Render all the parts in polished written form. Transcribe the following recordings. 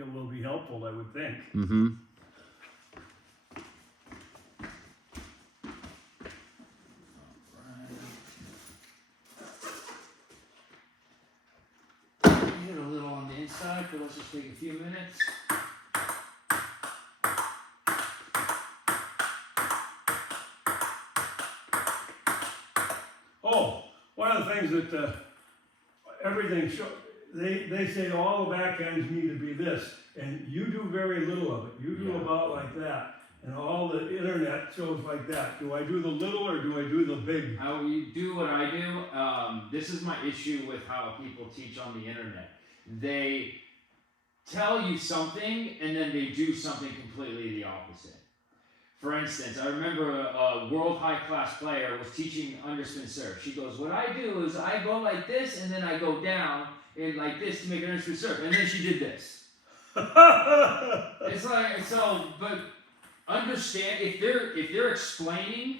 it will be helpful, I would think. Mm-hmm. Hit a little on the inside, but let's just take a few minutes. Oh, one of the things that everything they say all the backhands need to be this, and you do very little of it. You do about like that, and all the internet shows like that. Do I do the little or do I do the big? How you do what I do, this is my issue with how people teach on the internet. They tell you something and then they do something completely the opposite. For instance, I remember a world high class player was teaching underspin serve. She goes, what I do is I go like this and then I go down and like this to make an underspin serve. And then she did this. It's like, so, but understand, if they're explaining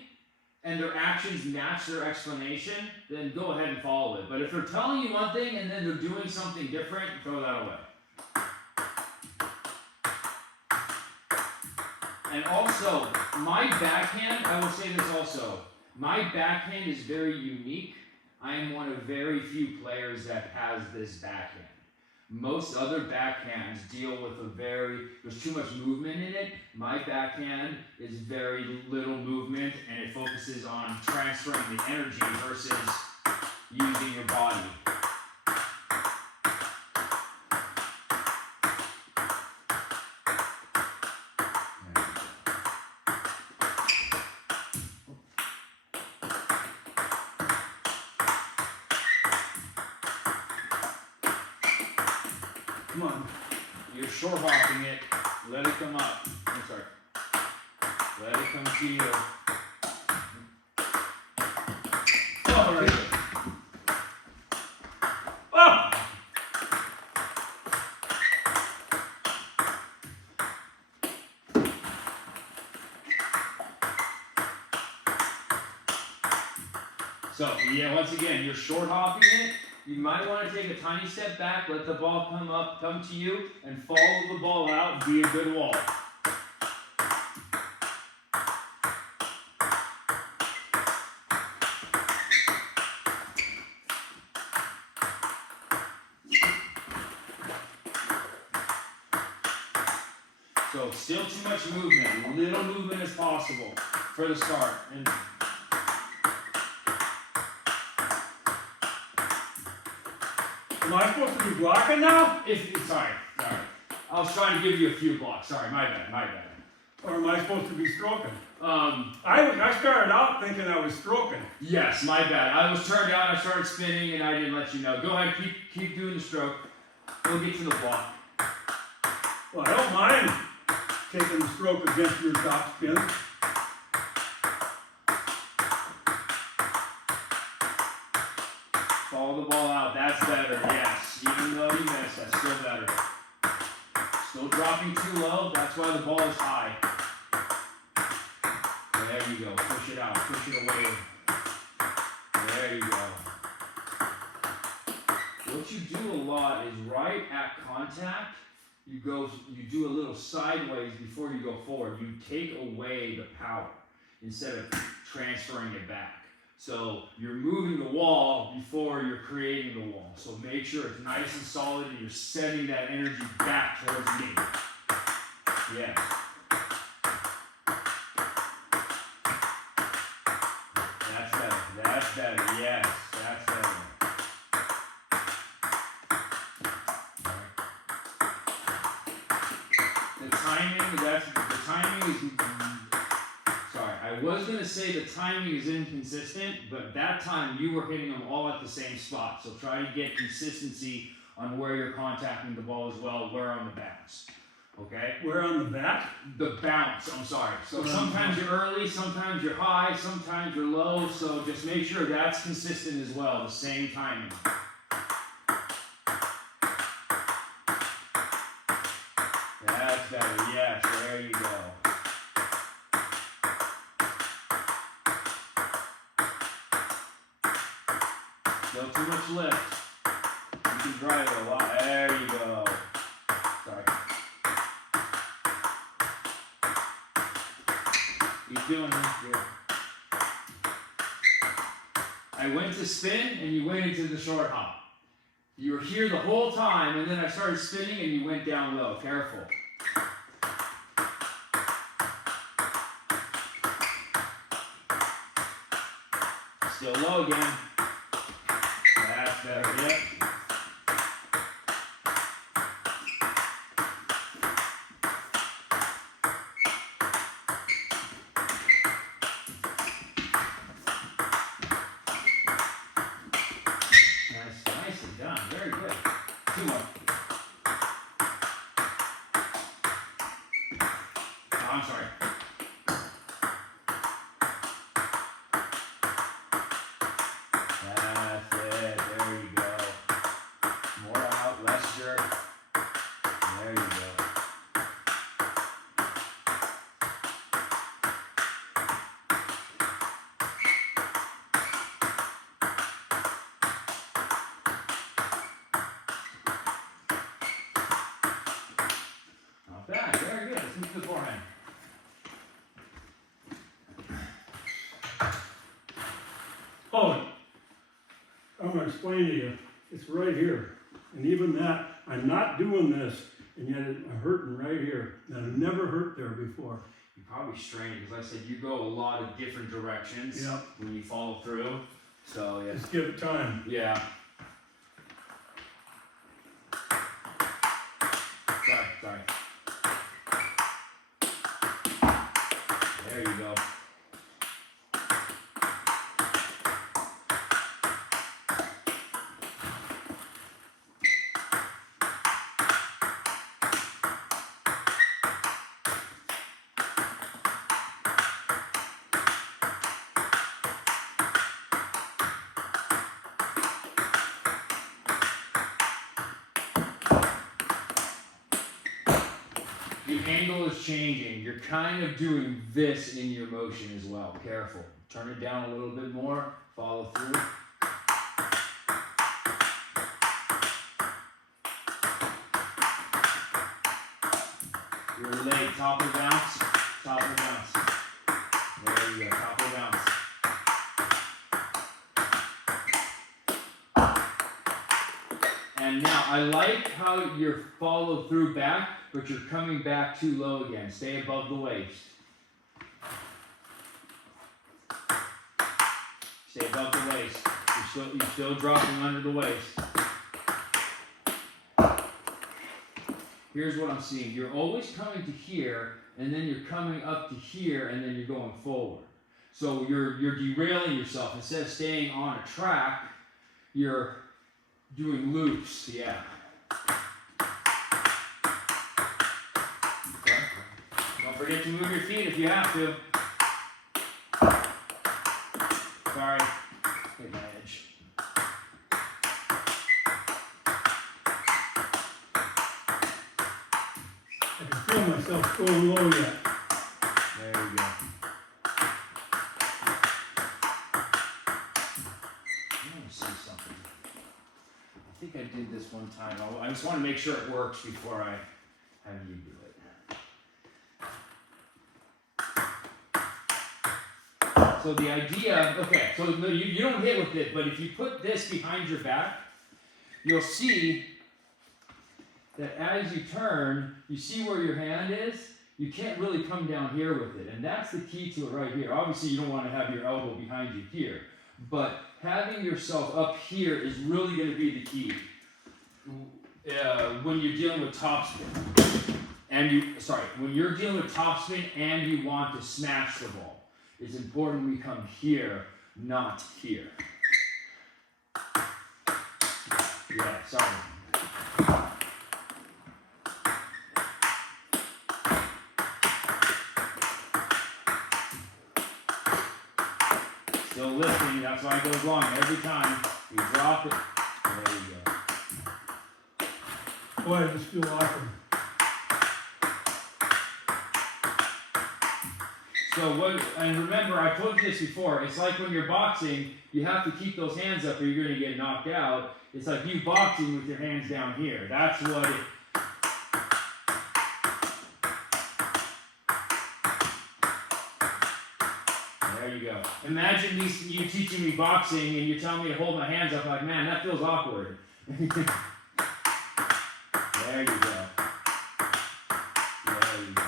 and their actions match their explanation, then go ahead and follow it. But if they're telling you one thing and then they're doing something different, throw that away. And also, my backhand, I will say this also, my backhand is very unique. I am one of very few players that has this backhand. Most other backhands deal with there's too much movement in it. My backhand is very little movement and it focuses on transferring the energy versus using your body. Come on. You're short hopping it, let it come up. I'm sorry. Let it come to you. Oh, right. Oh! So, yeah, once again, you're short hopping it. You might want to take a tiny step back, let the ball come to you, and follow the ball out and be a good wall. So, still too much movement. Little movement as possible for the start. And Am I supposed to be blocking now? sorry. I was trying to give you a few blocks. Sorry, my bad. Or am I supposed to be stroking? I started out thinking I was stroking. Yes, my bad. I was turned out, I started spinning, and I didn't let you know. Go ahead, keep doing the stroke. We'll get to the block. Well, I don't mind taking the stroke against your top spin. Follow the ball out. That's better, yes. Even though you missed, that's still better. Still dropping too low. That's why the ball is high. There you go. Push it out. Push it away. There you go. What you do a lot is right at contact, you do a little sideways before you go forward. You take away the power instead of transferring it back. So you're moving the wall before you're creating the wall. So make sure it's nice and solid and you're sending that energy back towards me. Yeah. That's better. That's better. Yes. That's better. The timing is sorry, I was going to say the timing is inconsistent, but that time you were hitting them all at the same spot. So try to get consistency on where you're contacting the ball as well, where on the bounce. Okay? Where on the bat? The bounce, I'm sorry. So sometimes you're early, sometimes you're high, sometimes you're low. So just make sure that's consistent as well, the same timing. That's better, yes, there you go. Still too much lift. You can drive it a lot. There you go. Sorry. Keep doing it. Good. I went to spin and you went into the short hop. You were here the whole time and then I started spinning and you went down low. Careful. Still low again. That's better. Yep. Nicely done. Very good. 2 more. Oh, I'm sorry. That's it. There you go. More out, less jerk. There you go. Not bad. Very good. Let's move to the forehand. Oh, I'm gonna explain to you, it's right here. And even that, I'm not doing this, and yet I'm hurting right here. And I've never hurt there before. You probably strained because I said you go a lot of different directions Yep. when you follow through. So yeah. Just give it time. Yeah. Sorry. There you go. The angle is changing. You're kind of doing this in your motion as well. Careful. Turn it down a little bit more. Follow through. You're late. Top of the bounce. Top of the bounce. There you go. Top of the bounce. And now I like how you're follow through back, but you're coming back too low again. Stay above the waist. Stay above the waist. You're still dropping under the waist. Here's what I'm seeing. You're always coming to here, and then you're coming up to here, and then you're going forward. So you're derailing yourself. Instead of staying on a track, you're doing loops. Yeah. Don't forget to move your feet if you have to. Sorry. Hit my edge. I can feel myself going low yet. There you go. I want to see something. I think I did this one time. I just want to make sure it works before I have you do it. So the idea, okay, so you don't hit with it, but if you put this behind your back, you'll see that as you turn, you see where your hand is? You can't really come down here with it, and that's the key to it right here. Obviously, you don't want to have your elbow behind you here, but having yourself up here is really going to be the key when you're dealing with topspin. When you're dealing with topspin and you want to smash the ball. It's important we come here, not here. Yeah, sorry. Still lifting, that's why it goes long every time. You drop it, there you go. Boy, I just feel awesome. And remember, I told you this before, it's like when you're boxing, you have to keep those hands up or you're going to get knocked out. It's like you boxing with your hands down here. That's what it... go. Imagine you teaching me boxing and you're telling me to hold my hands up. Like, man, that feels awkward. There you go. There you go.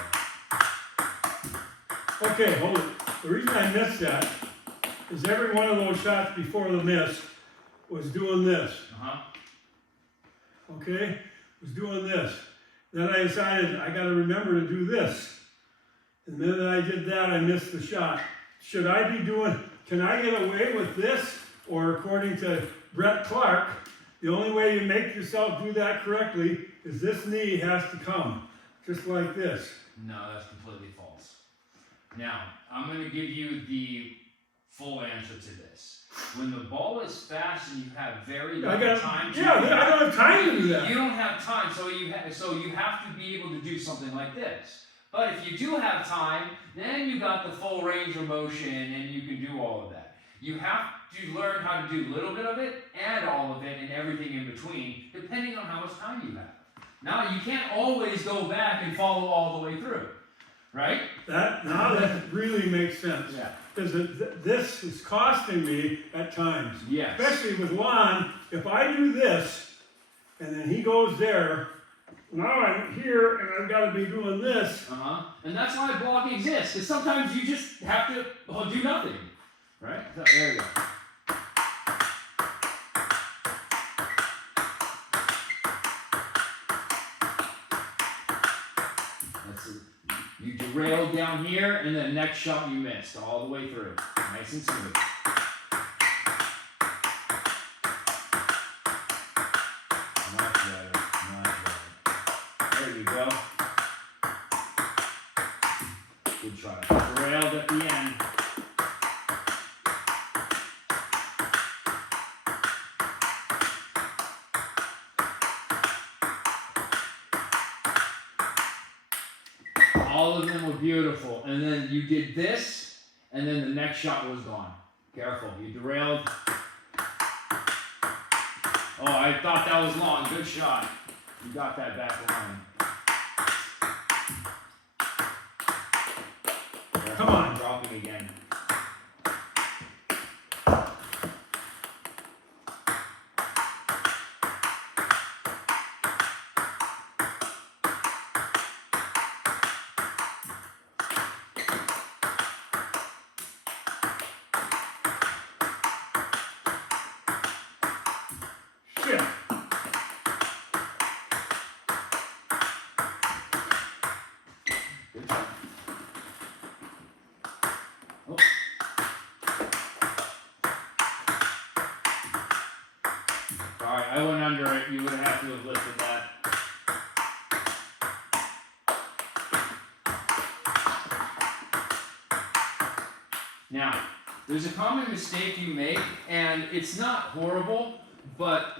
Okay, hold it. The reason I missed that is every one of those shots before the miss was doing this. Okay? Was doing this. Then I decided I got to remember to do this. And then I did that, I missed the shot. Should I be doing, can I get away with this? Or according to Brett Clark, the only way you make yourself do that correctly is this knee has to come. Just like this. No, that's completely false. Now, I'm going to give you the full answer to this. When the ball is fast and you have very little time to I don't have time to do that. You don't have time, so you have to be able to do something like this. But if you do have time, then you got the full range of motion and you can do all of that. You have to learn how to do a little bit of it and all of it and everything in between, depending on how much time you have. Now, you can't always go back and follow all the way through, right? That really makes sense. Yeah. Because this is costing me at times. Yes. Especially with Lon, if I do this, and then he goes there, now I'm here and I've got to be doing this. And that's why block exists, because sometimes you just have to do nothing, right? So, there you go. That's it. You derailed down here, and then next shot you missed all the way through. Nice and smooth. Much better, much better. There you go. Good try. Derailed at the end. All of them were beautiful. And then you did this, and then the next shot was gone. Careful, you derailed. Oh, I thought that was long. Good shot. You got that back line. Come on. Dropping again. Shit. Good job. Oh. Sorry, I went under it. You would have to have lifted that. Now, there's a common mistake you make, and it's not horrible, but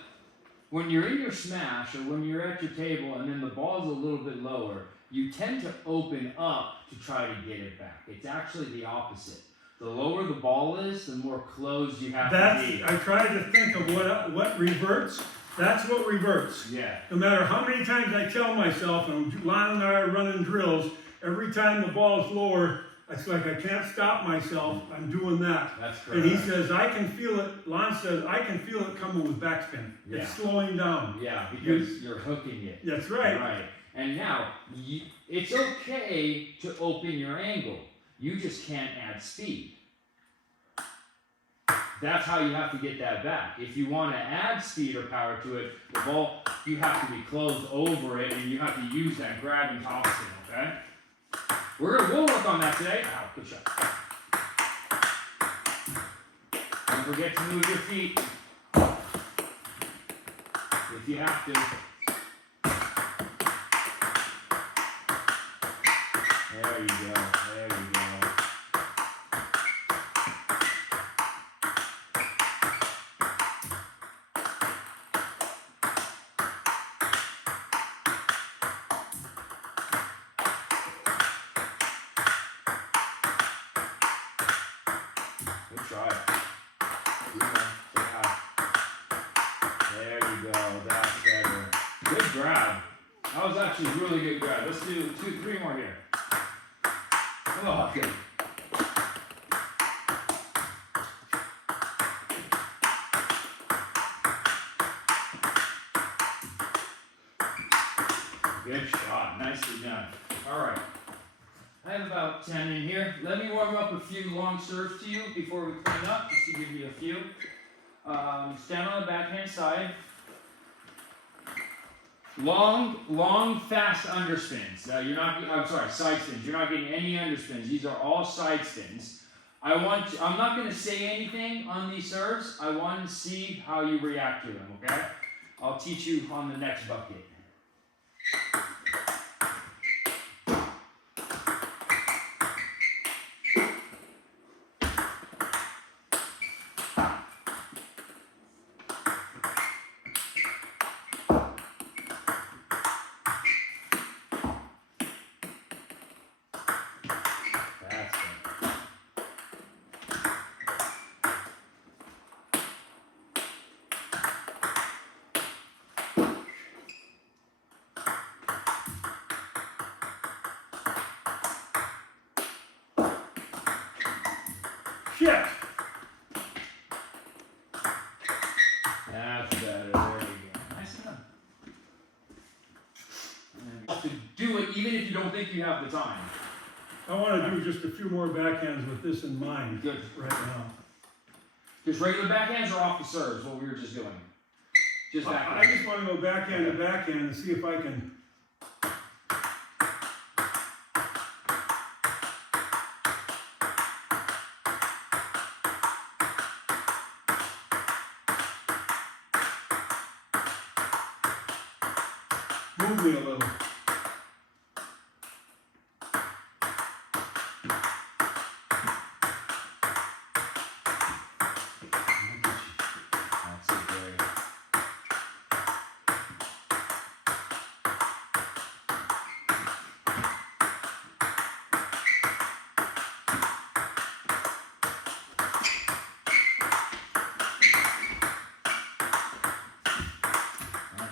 when you're in your smash or when you're at your table and then the ball's a little bit lower, you tend to open up to try to get it back. It's actually the opposite. The lower the ball is, the more closed you have to be. I tried to think of what reverts. That's what reverts. Yeah. No matter how many times I tell myself, and Lon and I are running drills, every time the ball's lower, it's like I can't stop myself. I'm doing that. That's correct. And he says, I can feel it. Lon says, I can feel it coming with backspin. Yeah. It's slowing down. Yeah, because you're hooking it. That's right. Right. And now, it's okay to open your angle. You just can't add speed. That's how you have to get that back. If you want to add speed or power to it, the ball, you have to be closed over it, and you have to use that grab and toss it, okay? We'll work on that today. Ow, good shot. Don't forget to move your feet. If you have to. There you go. There you go. Good try. There you go. That's better. Good grab. That was actually a really good grab. Let's do 2, 3 more here. Oh, good. God, nicely done. All right. I have about 10 in here. Let me warm up a few long serves to you before we clean up, just to give you a few. Stand on the backhand side. Long, fast underspins. Side spins. You're not getting any underspins. These are all side spins. I'm not going to say anything on these serves. I want to see how you react to them, okay? I'll teach you on the next bucket. That's it. Shit! That's better. There we go. Nice enough. And you have to do it even if you don't think you have the time. I wanna do just a few more backhands with this in mind Good. right now. Just regular backhands or off the serves, what we were just doing? Just I backhand. just wanna go backhand to backhand and see if I can. Move me a little. That's it, there.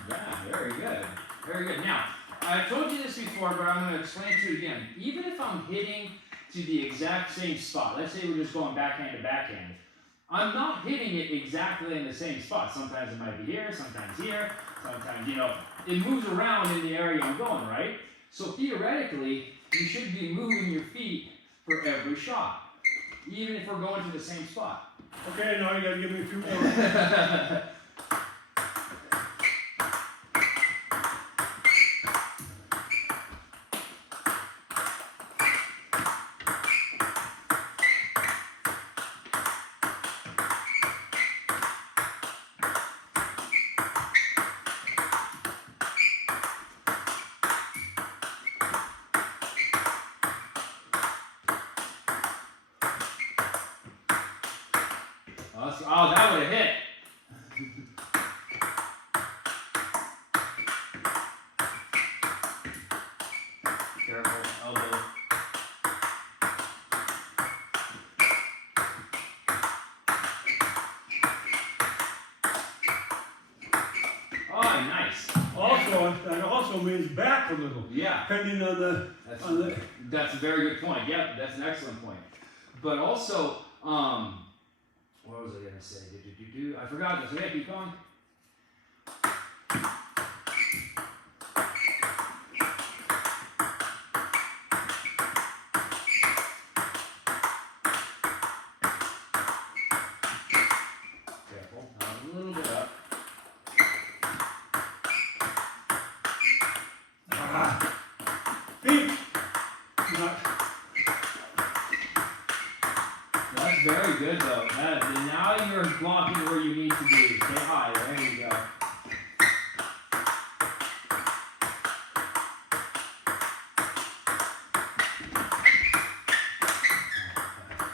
Yeah, very good. Very good. Now, I told you this before, but I'm going to explain to you again. Even if I'm hitting to the exact same spot, let's say we're just going backhand to backhand, I'm not hitting it exactly in the same spot. Sometimes it might be here, sometimes, it moves around in the area I'm going, right? So theoretically, you should be moving your feet for every shot, even if we're going to the same spot. Okay, now you gotta give me a few more. Oh, that would have hit. Careful, elbow. Oh, nice. Also, that also means back a little, Yeah. depending on the, That's a very good point. Yep, that's an excellent point. But also, what was I gonna say? I forgot this. Okay, keep going. Careful. A little bit up. feet. Not, That's very good though. Now you're blocking where you need to be. Stay high. There you go.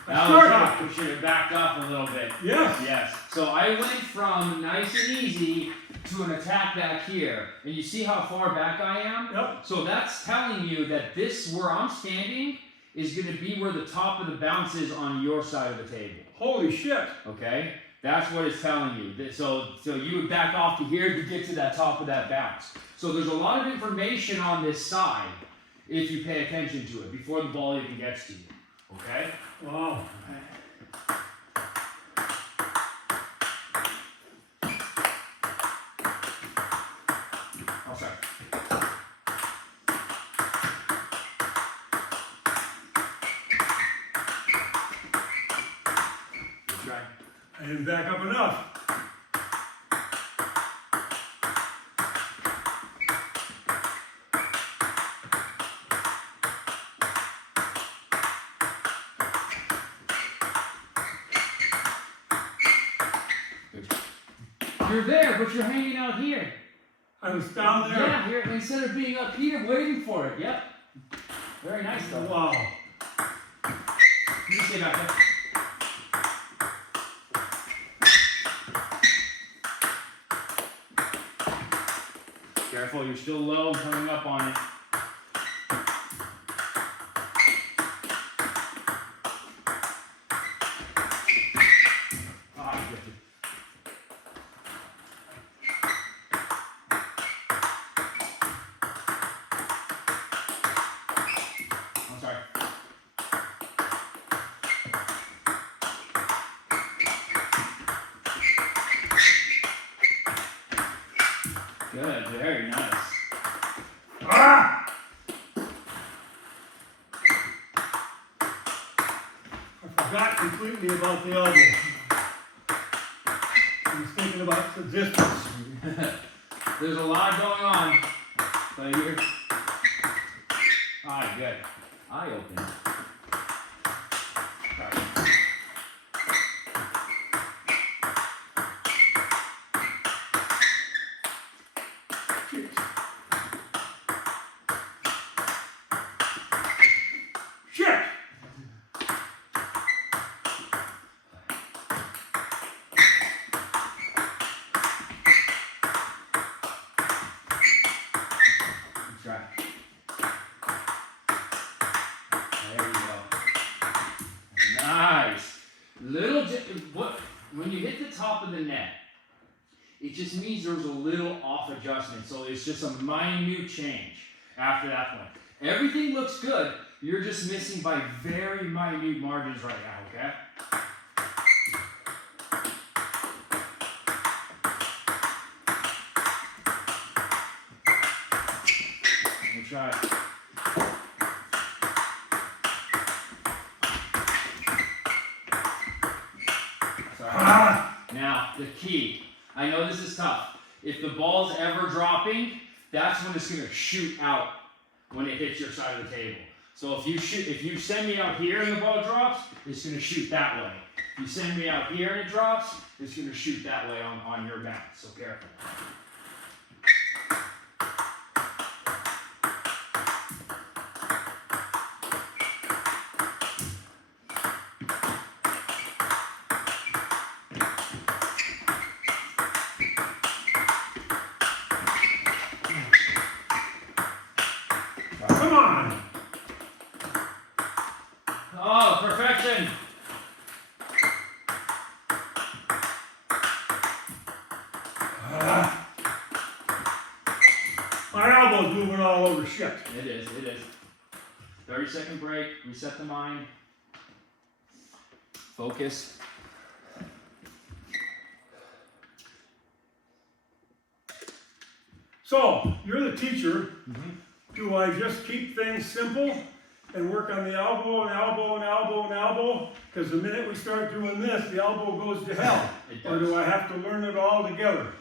That was rough. We should have backed up a little bit. yes. Yes. So I went from nice and easy to an attack back here. And you see how far back I am? Yep. So that's telling you that this, where I'm standing, is going to be where the top of the bounce is on your side of the table. Holy shit. Okay? That's what it's telling you. So you would back off to here to get to that top of that bounce. So there's a lot of information on this side if you pay attention to it before the ball even gets to you. Okay? Wow. Oh, sorry. didn't back up enough. You're there, but you're hanging out here. I was down there. Yeah, you're, instead of being up here waiting for it. Yep. Very nice though. Wow. You stay back there. Careful, you're still low, coming up on it. Ah, good. I'm sorry. Good, very nice. Ah! I forgot completely about the elbow. I was thinking about the distance. There's a lot going on, but you're. Ah, good. Eye open. Shit! Try. There you go. Nice. What? When you hit the top of the net, it just means there was a little off adjustment. So it's just a minute change after that point. Everything looks good. You're just missing by very minute margins right now. Okay. We'll try it. Sorry. Ah! Now, the key. I know this is tough. If the ball's ever dropping, that's when it's going to shoot out when it hits your side of the table. So if you send me out here and the ball drops, it's going to shoot that way. If you send me out here and it drops, it's going to shoot that way on your bounce. So careful. Come on! Oh, perfection! Ah. My elbow's moving all over shit. It is, it is. 30-second break, reset the mind. Focus. So, you're the teacher. Do I just keep things simple and work on the elbow and elbow and elbow and elbow? Because the minute we start doing this, the elbow goes to hell. It Or does. do I have to learn it all together?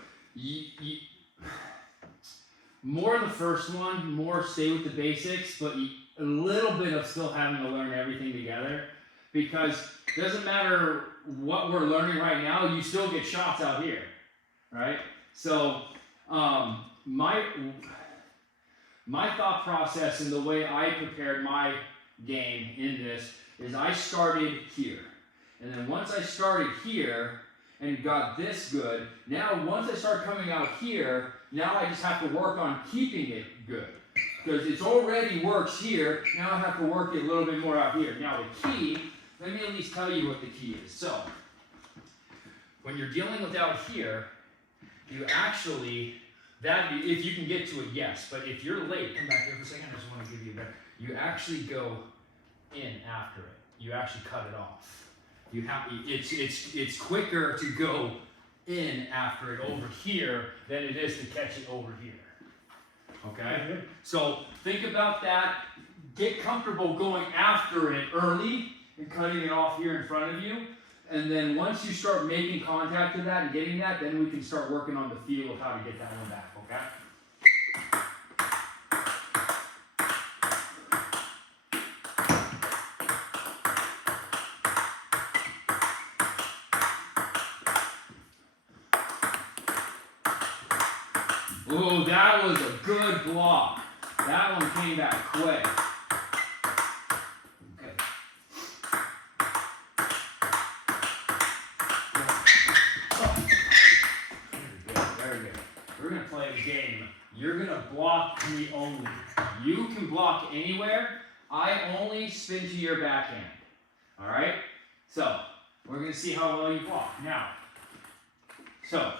More the first one, more stay with the basics, but a little bit of still having to learn everything together. Because it doesn't matter what we're learning right now, you still get shots out here, right? So, my thought process and the way I prepared my game in this is I started here. And then once I started here and got this good, now once I start coming out here, now I just have to work on keeping it good. Because it's already works here, now I have to work it a little bit more out here. Now the key, let me at least tell you what the key is. So, when you're dealing with out here, you actually, if you can get to it, yes. But if you're late, come back here for a second. I just want to give you a better. You actually go in after it. You actually cut it off. You have it's quicker to go in after it over here than it is to catch it over here. Okay. So think about that. Get comfortable going after it early and cutting it off here in front of you. And then once you start making contact with that and getting that, then we can start working on the feel of how to get that one back, okay? Ooh, that was a good block. That one came back quick. Okay. Very good. We're gonna play a game. You're gonna block me only. You can block anywhere. I only spin to your backhand. All right? So, we're gonna see how well you block. Now, so,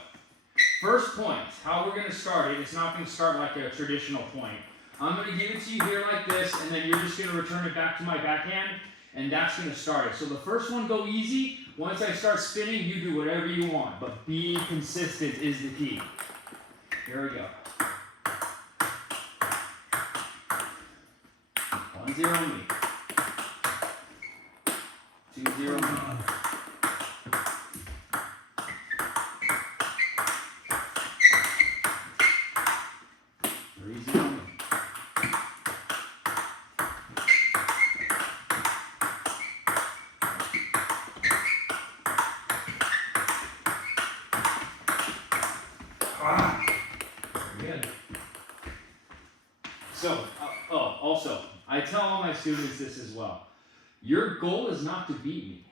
first point, how we're going to start it, it's not going to start like a traditional point. I'm going to give it to you here like this, and then you're just going to return it back to my backhand, and that's going to start it. So the first one, go easy. Once I start spinning, you do whatever you want, but be consistent is the key. Here we go. 1-0 me. 2-0 me. 3-0 me. Very good. So, also, I tell all my students this as well. Your goal is not to beat me.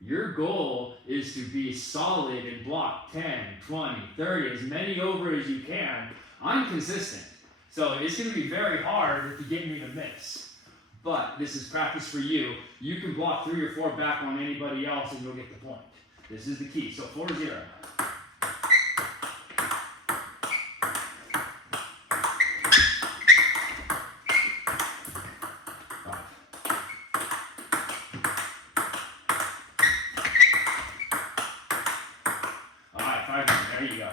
Your goal is to be solid and block 10, 20, 30, as many over as you can. I'm consistent. So it's going to be very hard to get me to miss. But this is practice for you. You can block 3 or 4 back on anybody else and you'll get the point. This is the key. So 4-0. There you go.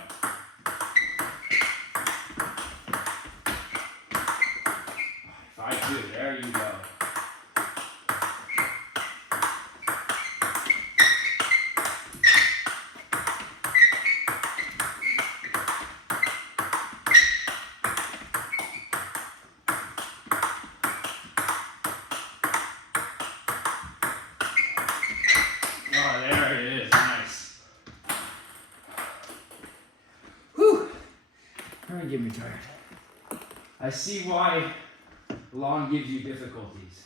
5-2. There you go. Oh, there it is. Nice. Whew. You're gonna get me tired. I see why long gives you difficulties.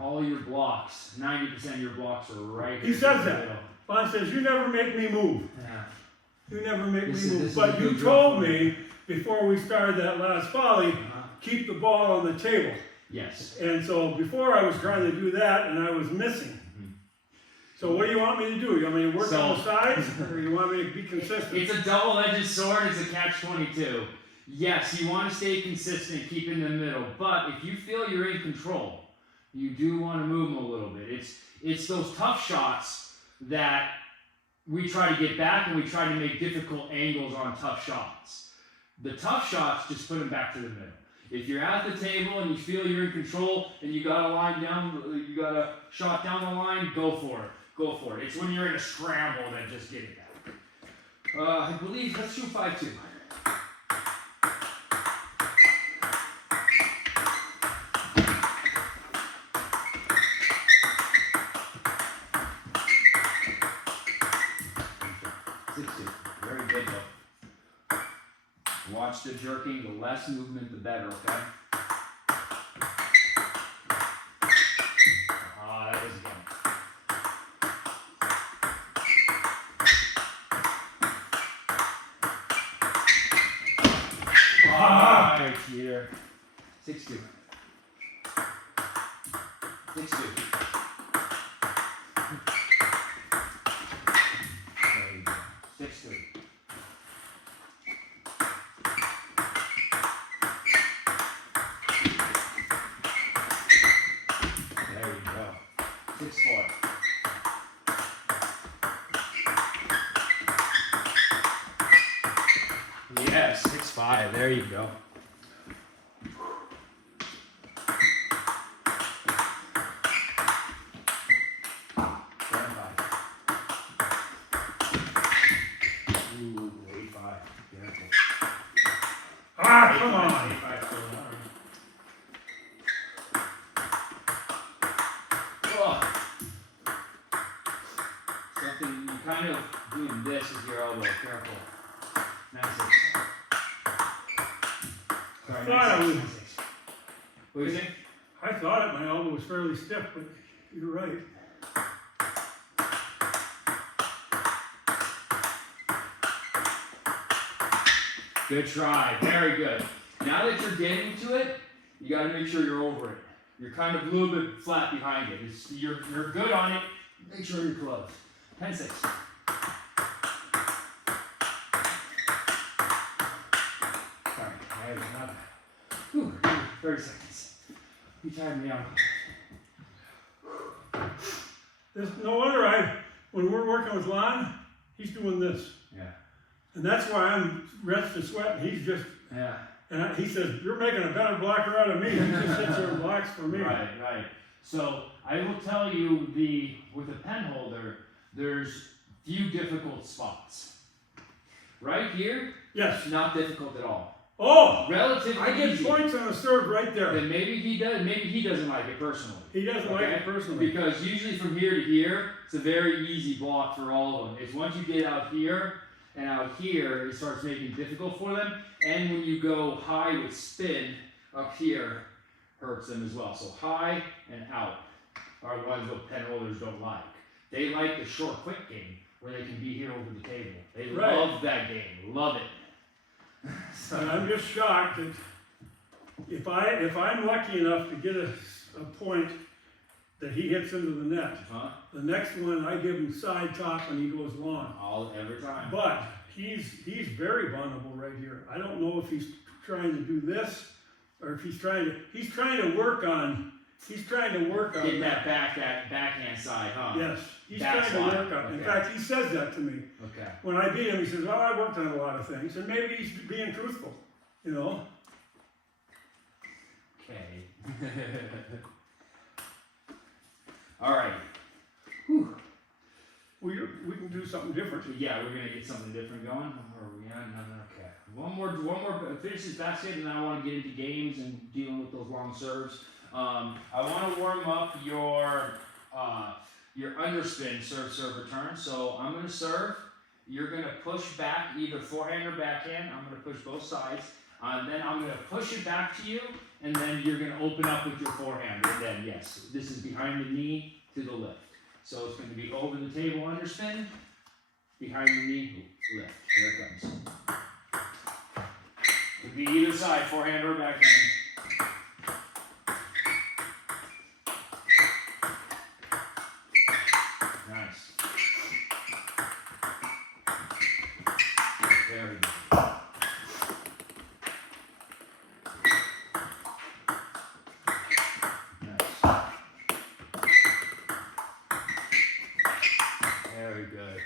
All your blocks, 90% of your blocks are right He here says in the that. middle. Lon says, you never make me move. Yeah. You never make This me is- move. this is a But you good drill told for you. me before we started that last volley, keep the ball on the table. Yes. And so before I was trying to do that and I was missing. So what do you want me to do? You want me to work on the sides or you want me to be consistent? It's a double-edged sword. It's a catch-22. Yes, you want to stay consistent, keep in the middle. But if you feel you're in control, you do want to move them a little bit. It's those tough shots that we try to get back and we try to make difficult angles on tough shots. The tough shots, just put them back to the middle. If you're at the table and you feel you're in control and you got a line down, you got a shot down the line, go for it. Go for it. It's when you're in a scramble that just get it back. I believe, let's shoot 5-2. Very good though. Watch the jerking, the less movement the better, okay? Ah, that was good. Alright, cheater. 6-2. 6-2. There you go. 6-3. There you go. 6-4. Yes, 6-5. There you go. kind of doing this with your elbow. Careful. Nice. Sorry, Thought I was- nice. What do you think? I thought my elbow was fairly stiff, but you're right. Good try. Very good. Now that you're getting to it, you got to make sure you're over it. You're kind of a little bit flat behind it. You're good on it. Make sure you're close. 10-6. Sorry. I have 30 seconds. You tired me out. There's no wonder when we're working with Lon, he's doing this. Yeah. And that's why I'm wretched to sweat, and he's just, Yeah. and he says, you're making a better blocker out of me. He just sits there and blocks for me. Right. So I will tell you with a pen holder, there's few difficult spots. Right here, Yes. not difficult at all. Oh, Relatively I get easy. points on a serve right there. Then maybe he does. Maybe he doesn't like it personally. He doesn't like Okay? it personally. Because usually from here to here, it's a very easy block for all of them. It's once you get out here and out here, it starts making it difficult for them. And when you go high with spin, up here hurts them as well. So high and out are the ones that pen holders don't like. They like the short, quick game where they can be here over the table. They Right. love that game. Love it. So, And I'm just shocked that if I'm lucky enough to get a point that he hits into the net, huh? the next one I give him side top and he goes long. Every time. But he's very vulnerable right here. I don't know if he's trying to do this or if he's trying to work on Get that backhand side, huh? Yes, he's Back trying slide. to work on. In Okay. fact, he says that to me. Okay. When I beat him, he says, well, I worked on a lot of things. And maybe he's being truthful, you know? Okay. All right. Whew. We can do something different. Yeah, we're gonna get something different going. Or are we on? No. Okay. One more. Finish this basket, and then I want to get into games and dealing with those long serves. I want to warm up your underspin serve return. So I'm gonna serve. You're gonna push back either forehand or backhand. I'm gonna push both sides. Then I'm gonna push it back to you, and then you're gonna open up with your forehand. And then yes, this is behind the knee to the lift. So it's going to be over the table underspin, behind the knee lift. Here it comes. Could be either side, forehand or backhand. Nice. Very good. Nice. Very good.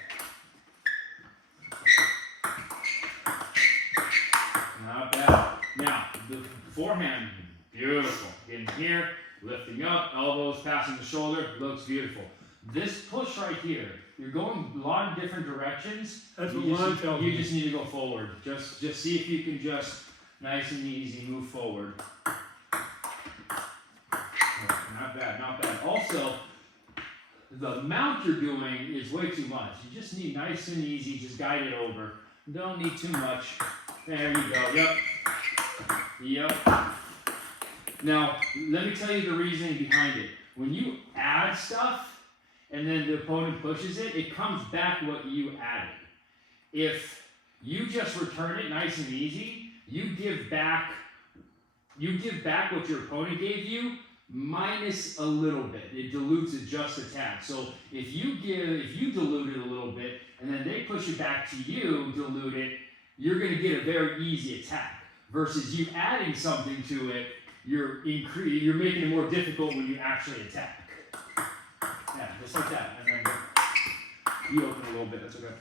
Not bad. Now, the forehand, beautiful. Getting here, lifting up, elbows passing the shoulder, looks beautiful. This push right here, you're going a lot of different directions. That's You what Lon just- tells You me. just need to go forward. Just see if you can just nice and easy move forward. Not bad, not bad. Also, the mount you're doing is way too much. You just need nice and easy, just guide it over. Don't need too much. There you go. Yep. Now, let me tell you the reasoning behind it. When you add stuff and then the opponent pushes it, it comes back what you added. If you just return it nice and easy, you give back what your opponent gave you minus a little bit. It dilutes it just a tad. So if you dilute it a little bit and then they push it back to you, dilute it, you're going to get a very easy attack. Versus you adding something to it, you're making it more difficult when you actually attack. Yeah, just like that. And then you open a little bit. That's okay.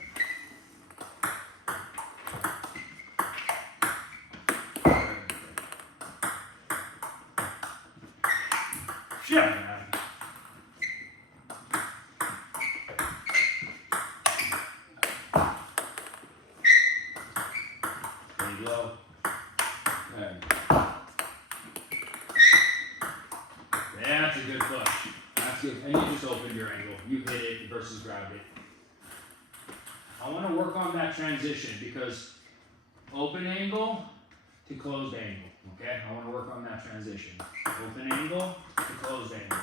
Shit! There you go. There you go. That's a good push. That's good. And you just opened your angle. You hit it versus grabbed it. I want to work on that transition because open angle to closed angle. Okay, I want to work on that transition. Open angle to closed angle.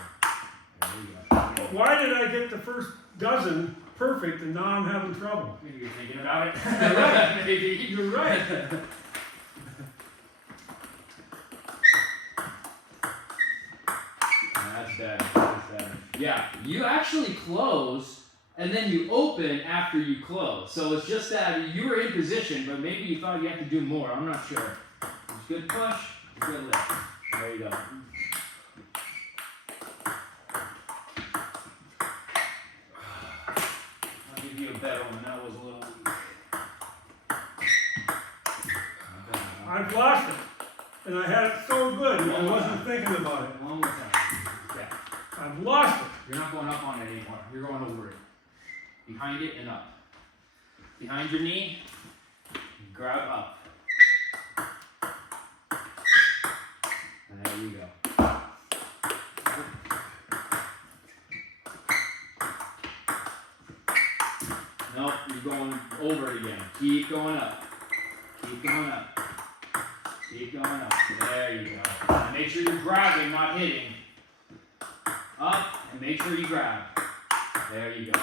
There we go. Why did I get the first dozen perfect and now I'm having trouble? Maybe you're thinking about it. You're right. Maybe. You're right. That's better. That's better. Yeah, you actually close and then you open after you close. So it's just that you were in position, but maybe you thought you had to do more. I'm not sure. It's good push, good lift. There you go. I'll give you a better one. That was a little weak. I've lost it. And I had it so good, I wasn't thinking about it. One more time. Yeah. I've lost it. You're not going up on it anymore. You're going over it. Behind it and up. Behind your knee, grab up. And there you go. Nope, you're going over it again. Keep going up. Keep going up. Keep going up. There you go. And make sure you're grabbing, not hitting. Up, and make sure you grab. There you go.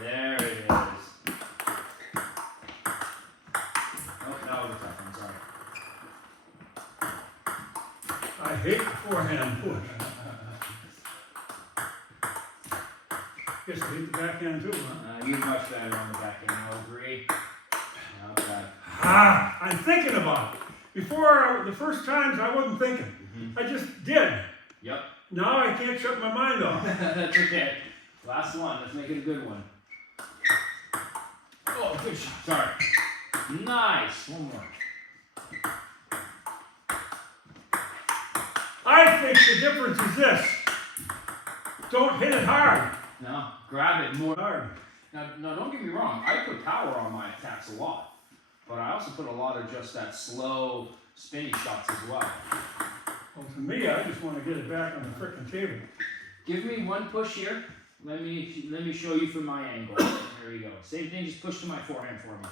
There it is. Oh, that was a tough one, sorry. I hate the forehand push. Guess I hate the backhand too, huh? You're much better on the back end, I'll agree. Not bad. Ah, I'm thinking about it. Before, the first times I wasn't thinking. I just did. Yep. Now I can't shut my mind off. That's okay. Last one, let's make it a good one. Oh, good shot. Sorry. Nice. One more. I think the difference is this. Don't hit it hard. No, grab it more. Hard. Now, don't get me wrong. I put power on my attacks a lot. But I also put a lot of just that slow, spinny shots as well. Well, to me, I just want to get it back on the frickin' table. Give me one push here. Let me show you from my angle. There you go. Same thing, just push to my forehand for me.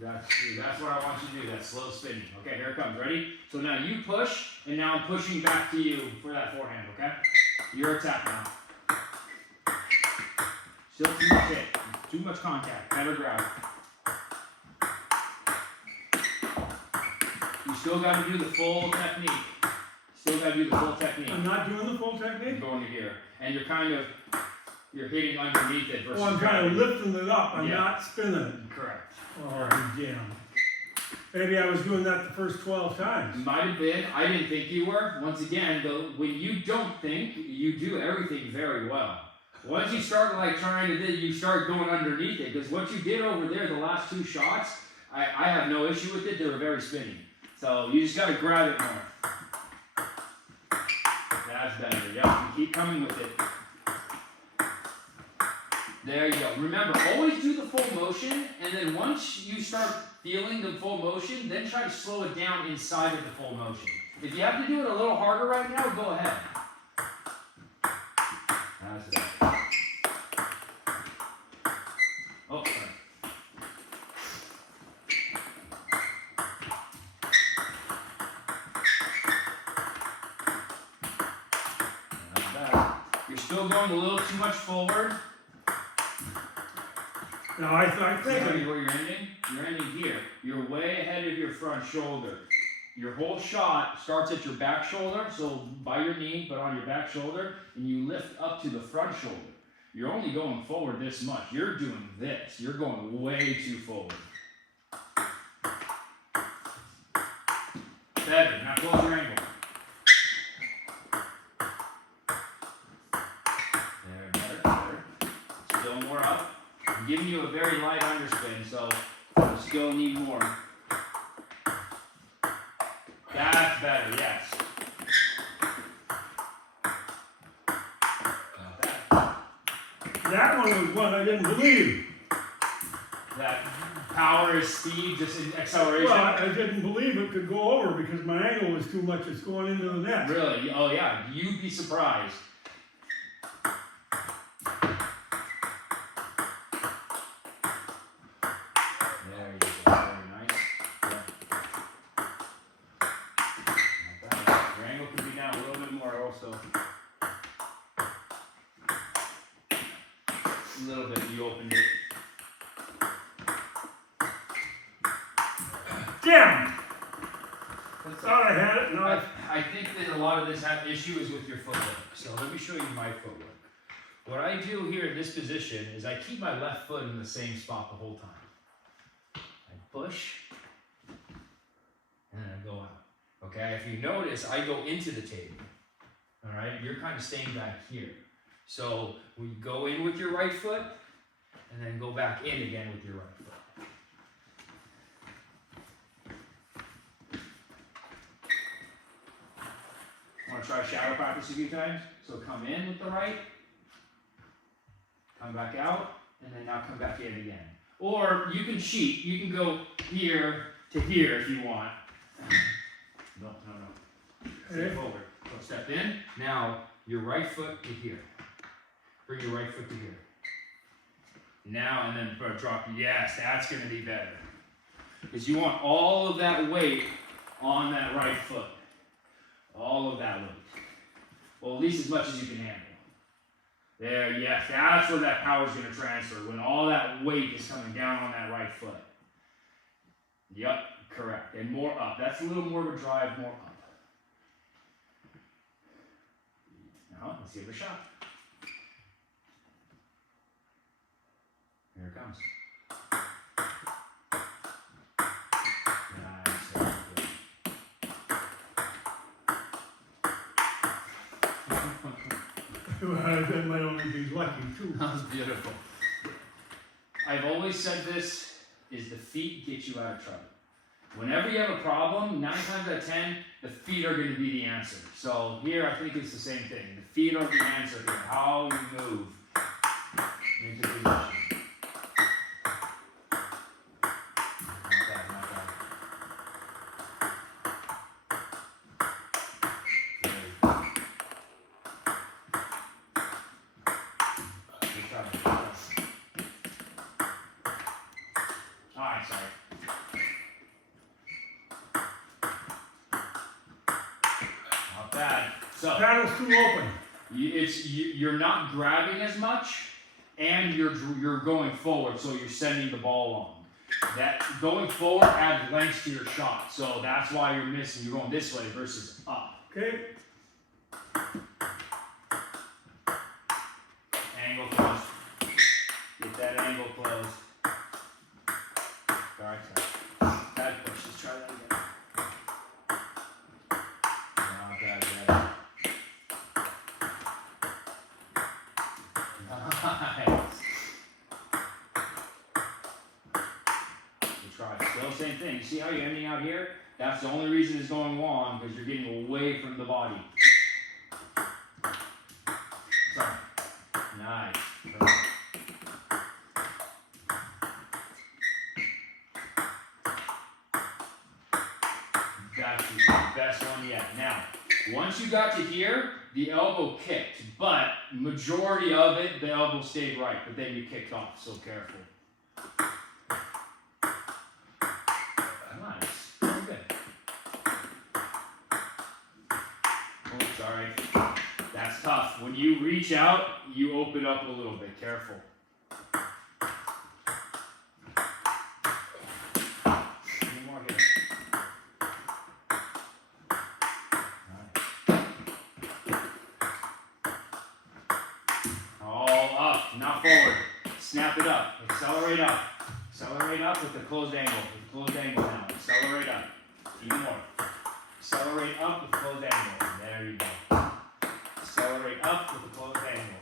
That's what I want you to do, that slow spinning. Okay, here it comes. Ready? So now you push, and now I'm pushing back to you for that forehand, okay? Your attack now. Still too much hit. Too much contact. Never grab. You still got to do the full technique. Still got to do the full technique. I'm not doing the full technique? You're going to here. And you're hitting underneath it versus Oh, I'm kind of grabbing. lifting it up. I'm Yeah. not spinning it. Correct. Oh, damn. Maybe I was doing that the first 12 times. Might have been. I didn't think you were. Once again, though, when you don't think, you do everything very well. Once you start trying to do, you start going underneath it. Because what you did over there, the last two shots, I have no issue with it. They were very spinny. So you just got to grab it more. That's better. Yep. You keep coming with it. There you go. Remember, always do the full motion, and then once you start feeling the full motion, then try to slow it down inside of the full motion. If you have to do it a little harder right now, go ahead. That's it. Oh, sorry. Not bad. You're still going a little too much forward. Now, I think See where you're ending? You're ending here. You're way ahead of your front shoulder. Your whole shot starts at your back shoulder, so by your knee, but on your back shoulder, and you lift up to the front shoulder. You're only going forward this much. You're doing this. You're going way too forward. Better. Now close your angle. There, better. Still more up. I'm giving you a very light underspin, so you still need more. That's better, yes. that one was one I didn't believe. That Power is speed, just in acceleration. Well, I didn't believe it could go over because my angle was too much, it's going into the net. Really? Oh yeah, you'd be surprised. There you go, very nice. Yeah. Not bad. Your angle could be down a little bit more also. A little bit, you opened it. Damn! I thought I had it, no, I think that a lot of this issue is with your footwork. So let me show you my footwork. What I do here in this position is I keep my left foot in the same spot the whole time. I push, and then I go out. Okay, if you notice, I go into the table. All right, you're kind of staying back here. So we go in with your right foot, and then go back in again with your right foot. Want to try shadow practice a few times? So come in with the right, come back out, and then now come back in again. Or you can cheat. You can go here to here if you want. No. Step forward. So step in. Now your right foot to here. Bring your right foot to here. Now and then drop. Yes, that's going to be better. Because you want all of that weight on that right foot. All of that weight. Well, at least as much as you can handle. There, yes, that's where that power is going to transfer. When all that weight is coming down on that right foot. Yep, correct. And more up. That's a little more of a drive, more up. Now, let's give it a shot. Here it comes. That might only be lucky too. That was beautiful. I've always said this, is the feet get you out of trouble. Whenever you have a problem, 9 times out of 10, the feet are going to be the answer. So here, I think it's the same thing. The feet are the answer here. How you move into position. Not bad. There you go. Good job. Alright, sorry. Not bad. So Paddle's too open. you're not grabbing as much, and you're going forward, so you're sending the ball long. That going forward adds length to your shot, so that's why you're missing. You're going this way versus up. Okay? Angle closed. Get that angle closed. Alright, bad push. Let's try that again. Not bad. Nice. Good try. Still same thing. You see how you're ending out here? That's the only reason it's going long, because you're getting away from the body. Sorry. Nice. Perfect. That's the best one yet. Now, once you got to here, the elbow kicked, but majority of it, the elbow stayed right, but then you kicked off, so careful. Nice. Very good. Oh, sorry. That's tough. When you reach out, you open up a little bit. Careful. Any more here. Nice. All up, not forward. Snap it up. Accelerate up. Accelerate up with the closed angle. With the closed angle now. Accelerate up. Even more. Accelerate up with the closed angle. There you go. Accelerate up with the closed angle.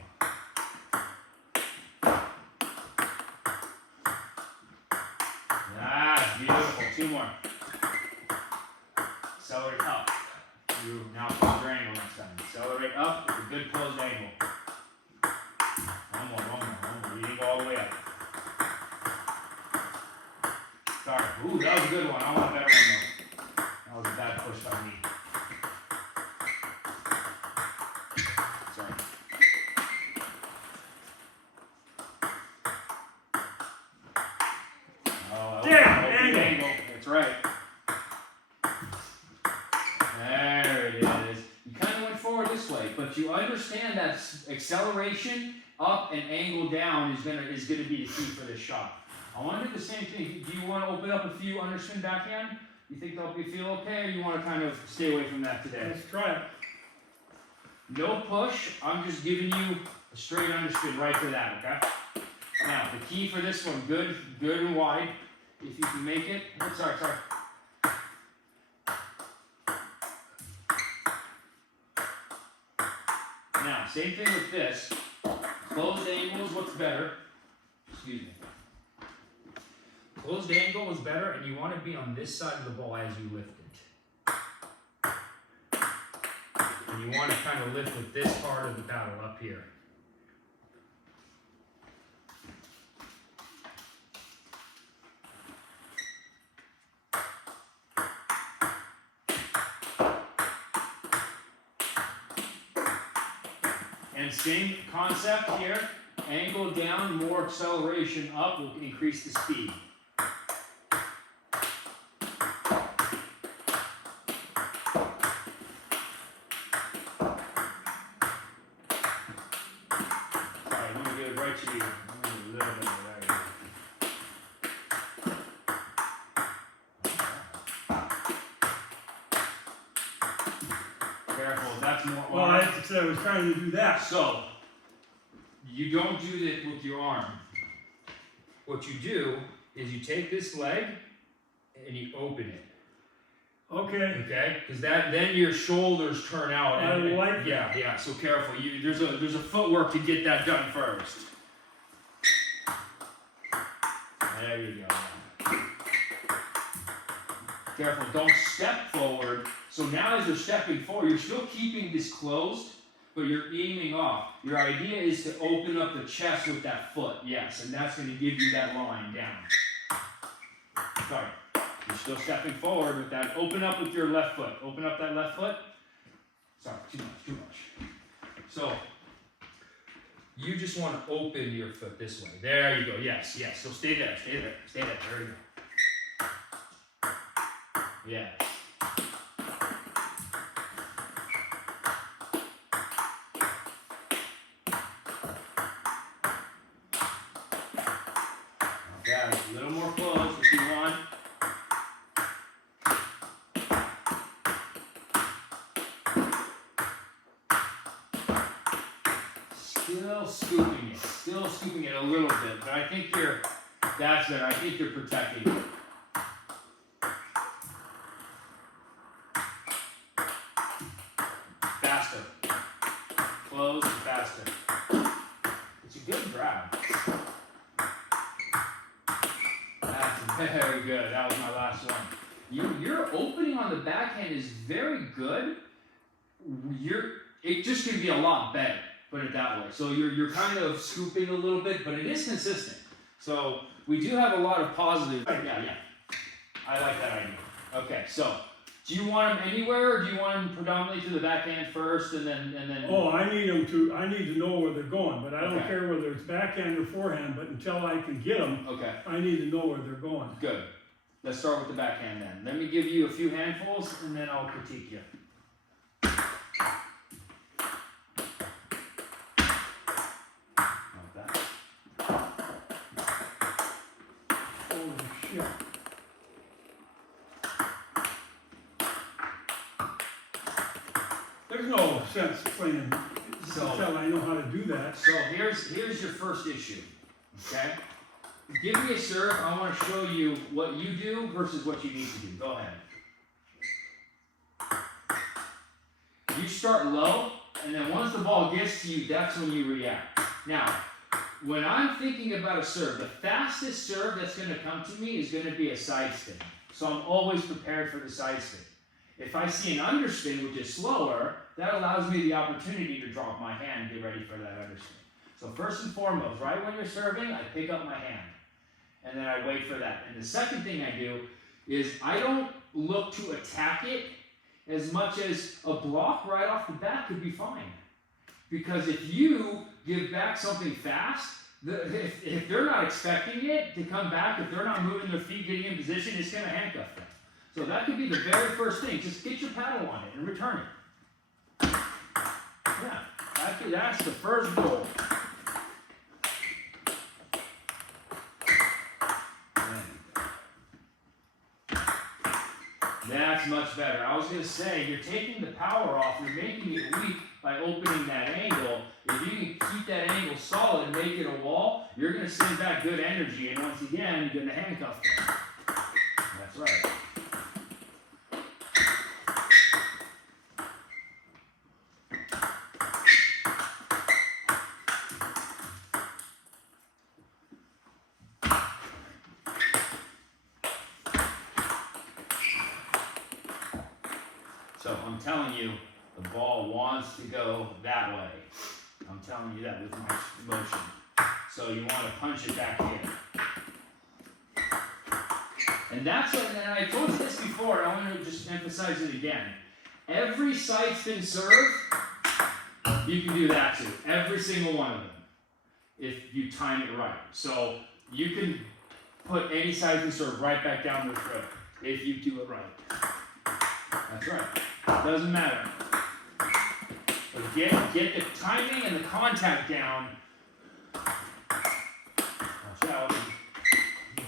Ah, beautiful. 2 more. Accelerate up. You now close your angle next time. Accelerate up with a good closed angle. One more. You need to go all the way up. a good one. I want a better one though. That was a bad push by me. Sorry. Oh, Damn, angle. angle. That's right. There it is. You kind of went forward this way, but you understand that acceleration up and angle down is gonna be the key for this shot. I want to do the same thing. Do you want to open up a few underspin backhand? You think they'll feel okay, or you want to kind of stay away from that today? Let's try it. No push. I'm just giving you a straight underspin right for that. Okay. Now the key for this one, good and wide. If you can make it. Oh, sorry. Now, same thing with this. Closed angle is what's better. Excuse me. Closed angle is better, and you want to be on this side of the ball as you lift it. And you want to kind of lift with this part of the paddle up here. And same concept here, angle down, more acceleration up will increase the speed. Sorry, let me get it right to you. I'm gonna do a little bit of that here. Careful, that's more Well, arm. I was trying to do that. So, you don't do that with your arm. What you do is you take this leg and you open it. Okay. Okay? Because then your shoulders turn out. I like that. Yeah. So careful. There's a footwork to get that done first. There you go. Careful. Don't step forward. So now as you're stepping forward, you're still keeping this closed, but you're aiming off. Your idea is to open up the chest with that foot. Yes, and that's going to give you that line down. Sorry. You're still stepping forward with that. Open up with your left foot. Open up that left foot. Sorry, too much. So, you just want to open your foot this way. There you go. Yes. So stay there. There you go. Yeah. Okay, a little more close if you want. Still scooping it a little bit, but I think that's it. I think you're protecting it. Faster. Close and faster. It's a good grab. That's very good. That was my last one. Your opening on the backhand is very good. It just can be a lot better. Put it that way. So you're kind of scooping a little bit, but it is consistent. So we do have a lot of positive. Yeah. I like that idea. Okay, so do you want them anywhere, or do you want them predominantly to the backhand first, and then? Oh, I need to know where they're going, but I don't Okay. care whether it's backhand or forehand, but until I can get them, Okay, I need to know where they're going. good. Let's start with the backhand then. Let me give you a few handfuls, and then I'll critique you. Like that. Holy shit. There's no sense playing until I know how to do that. So here's your first issue, okay? Give me a serve. I want to show you what you do versus what you need to do. Go ahead. You start low, and then once the ball gets to you, that's when you react. Now, when I'm thinking about a serve, the fastest serve that's going to come to me is going to be a side spin. So I'm always prepared for the side spin. If I see an underspin, which is slower, that allows me the opportunity to drop my hand and get ready for that underspin. So first and foremost, right when you're serving, I pick up my hand. And then I wait for that. And the second thing I do is I don't look to attack it as much as a block right off the bat could be fine. Because if you give back something fast, if they're not expecting it to come back, if they're not moving their feet, getting in position, it's going to handcuff them. So that could be the very first thing. Just get your paddle on it and return it. Yeah, that's the first goal. That's much better. I was going to say, you're taking the power off, you're making it weak by opening that angle. If you can keep that angle solid and make it a wall, you're going to send back good energy, and once again, you're going to handcuff them. That's right. So I'm telling you, the ball wants to go that way. I'm telling you that with my motion. So you want to punch it back in. And that's what, and I told you this before, I want to just emphasize it again. Every side spin serve, you can do that too. Every single one of them. If you time it right. So you can put any side spin serve right back down the throat. If you do it right. That's right. Doesn't matter. But get the timing and the contact down. Watch out.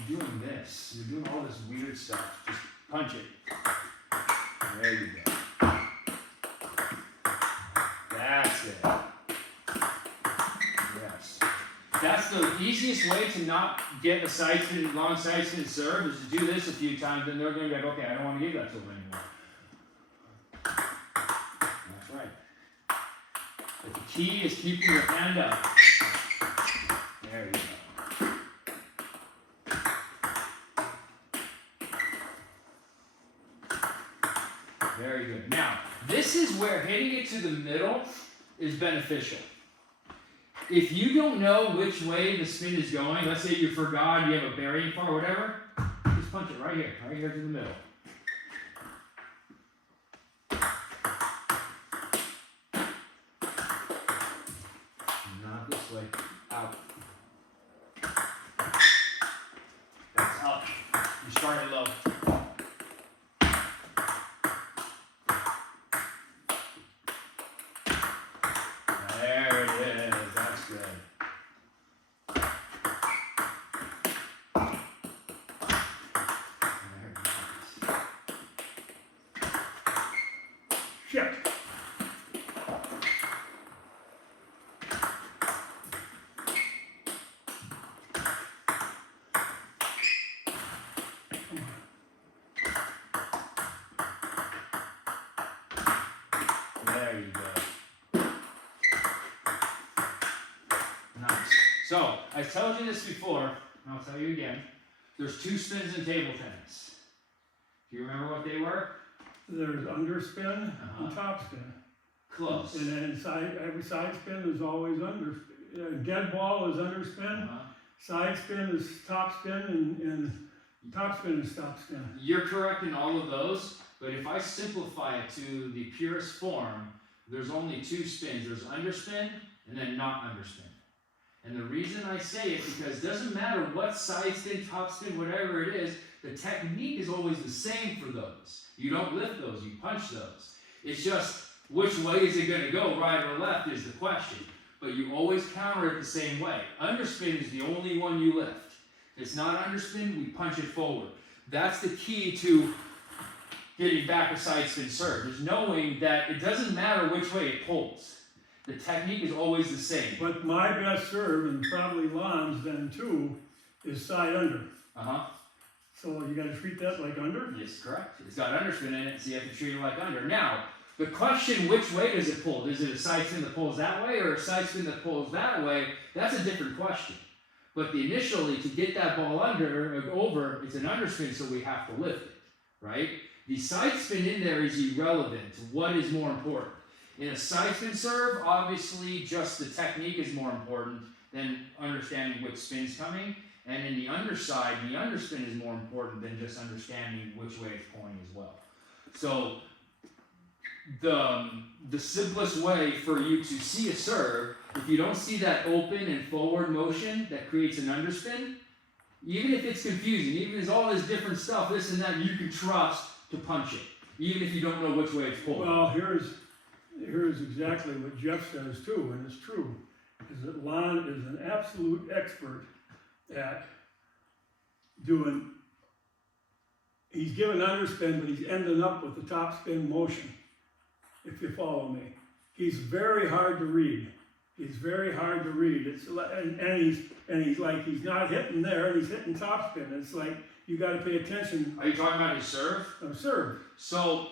You're doing this. You're doing all this weird stuff. Just punch it. There you go. That's it. Yes. That's the easiest way to not get a side spin, long side spin serve is to do this a few times, and they're going to be like, okay, I don't want to give that to them anymore. That's right. But the key is keeping your hand up. There you go. Very good. Now, this is where hitting it to the middle is beneficial. If you don't know which way the spin is going, let's say you forgot, you have a bearing far or whatever, just punch it right here to the middle. Not this way, out. That's up. You start it low. There it is. That's good. There it is. Shit. There you go. Nice. So, I told you this before, and I'll tell you again. There's two spins in table tennis. Do you remember what they were? There's underspin and topspin. Close. And then every side spin is always underspin. Dead ball is underspin. Side spin is topspin, and topspin is topspin. You're correct in all of those, but if I simplify it to the purest form, there's only two spins. There's underspin and then not underspin. And the reason I say it, because it doesn't matter what side spin, top spin, whatever it is, the technique is always the same for those. You don't lift those, you punch those. It's just which way is it going to go, right or left, is the question. But you always counter it the same way. Underspin is the only one you lift. If it's not underspin, we punch it forward. That's the key to getting back a side spin serve, is knowing that it doesn't matter which way it pulls. The technique is always the same. But my best serve, and probably Lon's then too, is side under. So you got to treat that like under? Yes, correct. It's got underspin in it, so you have to treat it like under. Now, the question, which way does it pull? Is it a side spin that pulls that way or a side spin that pulls that way? That's a different question. But initially, to get that ball under or over, it's an underspin, so we have to lift it, right? The side spin in there is irrelevant. What is more important? In a side spin serve, obviously, just the technique is more important than understanding which spin's coming. And in the underside, the underspin is more important than just understanding which way it's pulling as well. So the simplest way for you to see a serve, if you don't see that open and forward motion that creates an underspin, even if it's confusing, even if there's all this different stuff, this and that, you can trust to punch it, even if you don't know which way it's pulling. Well, here's exactly what Jeff says too, and it's true, is that Lon is an absolute expert at doing, he's giving underspin, but he's ending up with the top spin motion, if you follow me. He's very hard to read. He's very hard to read. It's and he's like, he's not hitting there, and he's hitting topspin. It's like, you gotta pay attention. Are you talking about his serve? Serve. So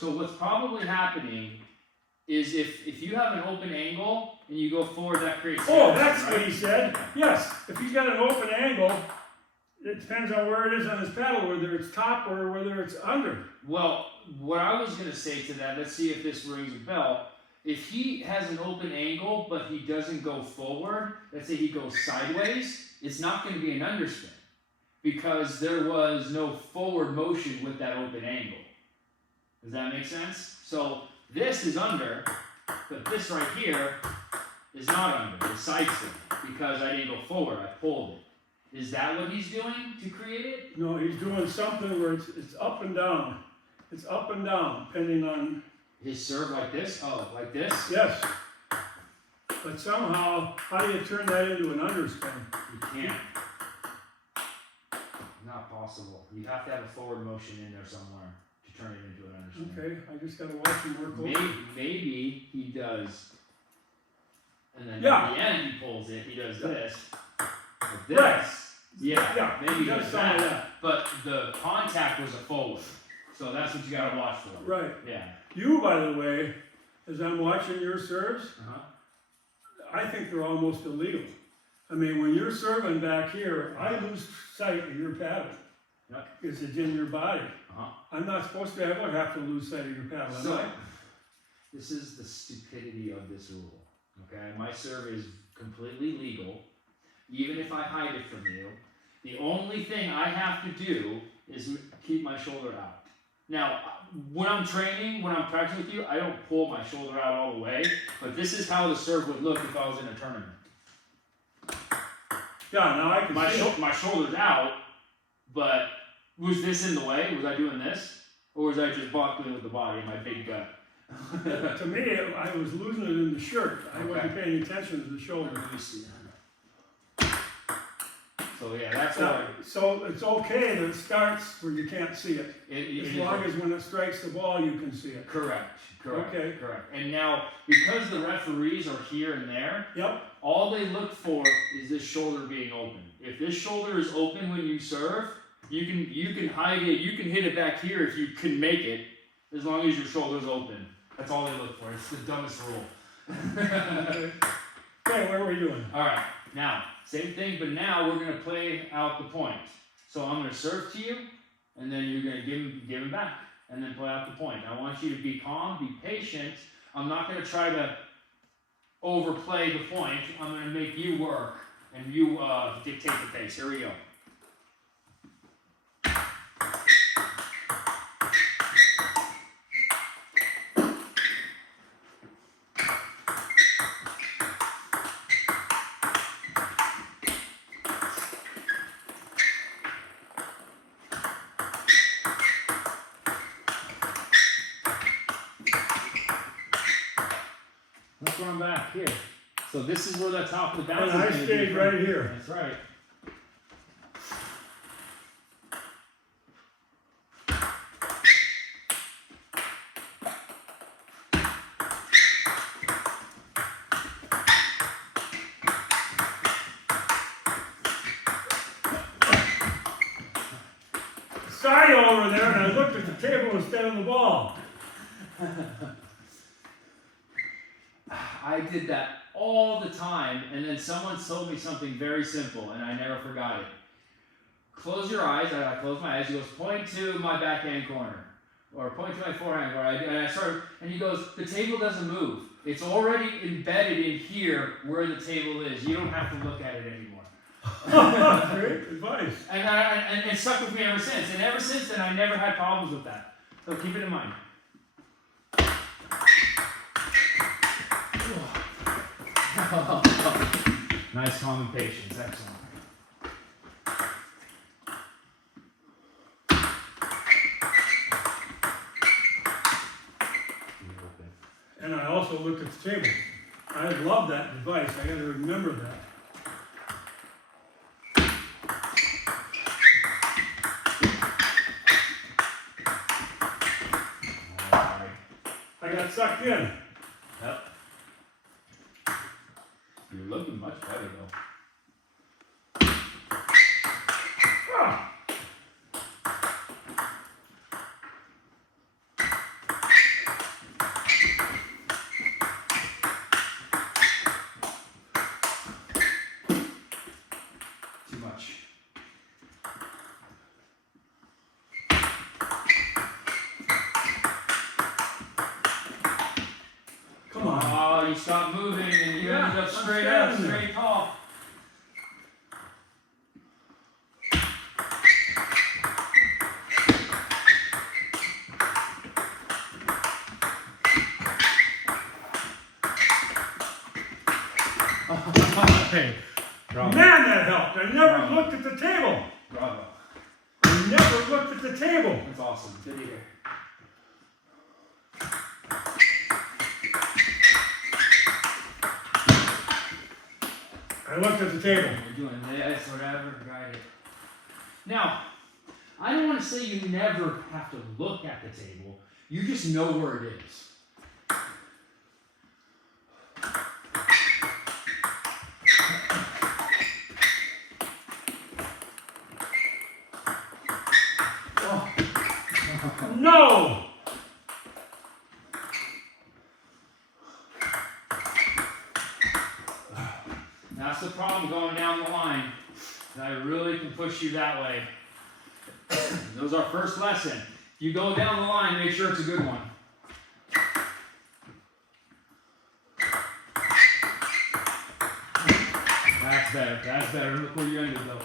what's probably happening is if you have an open angle and you go forward, that creates. Oh, that's what he said. Yes, if he's got an open angle, it depends on where it is on his paddle, whether it's top or whether it's under. Well, what I was gonna say to that, let's see if this rings a bell. If he has an open angle, but he doesn't go forward, let's say he goes sideways, it's not gonna be an underspin because there was no forward motion with that open angle. Does that make sense? So this is under, but this right here is not under, it's side spin because I didn't go forward, I pulled it. Is that what he's doing to create it? No, he's doing something where it's up and down. It's up and down, depending on. His serve like this? Oh, like this? Yes. But somehow, how do you turn that into an underspin? You can't. Not possible. You have to have a forward motion in there somewhere to turn it into an underspin. Okay, I just gotta watch him work over. Maybe he does. And then Yeah. at the end he pulls it, he does this. Like this. Right. Yeah, maybe he does some of that. But the contact was a forward. So that's what you gotta watch for. Right. Yeah. You, by the way, as I'm watching your serves, Uh-huh. I think they're almost illegal. I mean, when you're serving back here, I lose sight of your paddle. Yep. Because it's in your body. Uh-huh. I'm not supposed to ever have to lose sight of your paddle, am So, I? this is the stupidity of this rule. Okay, my serve is completely legal, even if I hide it from you. The only thing I have to do is keep my shoulder out. Now, when I'm training, when I'm practicing with you, I don't pull my shoulder out all the way, but this is how the serve would look if I was in a tournament. Yeah, now I can My, see it. my shoulder's out, but was this in the way? Was I doing this? Or was I just buckling with the body and my big gut? To me, I was losing it in the shirt. I wasn't Okay. paying attention to the shoulder. Let me see. So yeah, that's why. So it's okay that it starts where you can't see it. As long as when it strikes the ball, you can see it. Correct. Okay. Correct. And now, because the referees are here and there, Yep, all they look for is this shoulder being open. If this shoulder is open when you serve, you can hide it. You can hit it back here if you can make it, as long as your shoulder's open. That's all they look for. It's the dumbest rule. okay, where were you doing? All right. Now, same thing, but now we're gonna play out the point. So I'm gonna serve to you, and then you're gonna give him back, and then play out the point. I want you to be calm, be patient. I'm not gonna try to overplay the point. I'm gonna make you work, and you dictate the pace. Here we go. Let's run back here. So this is where the top of the bounce And is I going to stayed be. right here. That's right. Side over there, and I looked at the table instead of the ball. I did that all the time, and then someone told me something very simple, and I never forgot it. Close your eyes. I closed my eyes. He goes, point to my backhand corner, or point to my forehand corner. And I started, and he goes, the table doesn't move. It's already embedded in here where the table is. You don't have to look at it anymore. Great advice. And it stuck with me ever since. And ever since then, I never had problems with that. So keep it in mind. Nice, calm, and patience. Excellent. And I also looked at the table. I love that device. I gotta remember that. Alright. I got sucked in. Yep. You're looking much better though. Ah! Too much. Come on. Oh, you stopped moving and you Yeah, ended up I'm straight up, standing there. straight tall. Hey, bravo. Man, that helped. I never Bravo. looked at the table. Bravo. I never looked at the table. That's awesome. Good to hear. I looked at the table. You're doing this, whatever, got it. Now, I don't want to say you never have to look at the table. You just know where it is. Oh. No! That's the problem going down the line. I really can push you that way. That was our first lesson. If you go down the line, make sure it's a good one. That's better. That's better. Look where you ended though.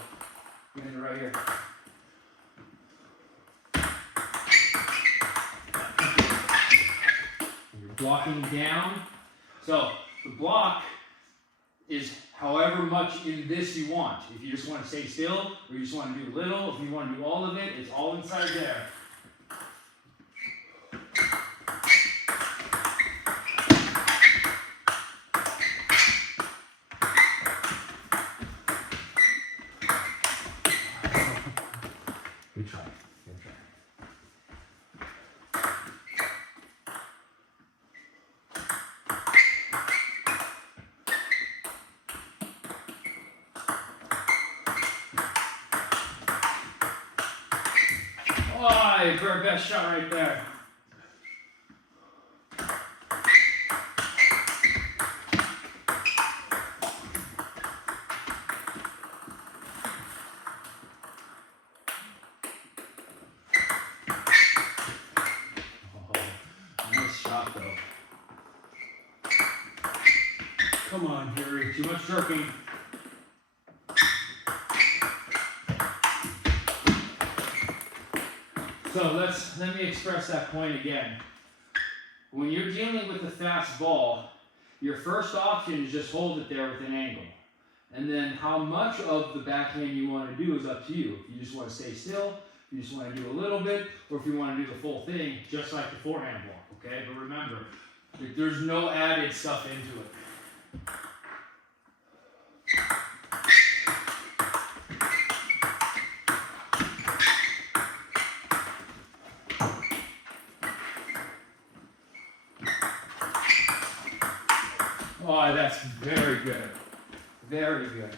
You ended right here. And you're blocking down. So the block is however much in this you want. If you just want to stay still, or you just want to do little, if you want to do all of it, it's all inside there. Good try. Good try. Oh, your best shot right there. Oh, nice shot though. Come on, Gary. Too much jerking. So let me express that point again. When you're dealing with a fast ball, your first option is just hold it there with an angle. And then how much of the backhand you want to do is up to you. If you just want to stay still, if you just want to do a little bit, or if you want to do the full thing, just like the forehand block, okay? But remember, there's no added stuff into it. Oh, that's very good. Very good.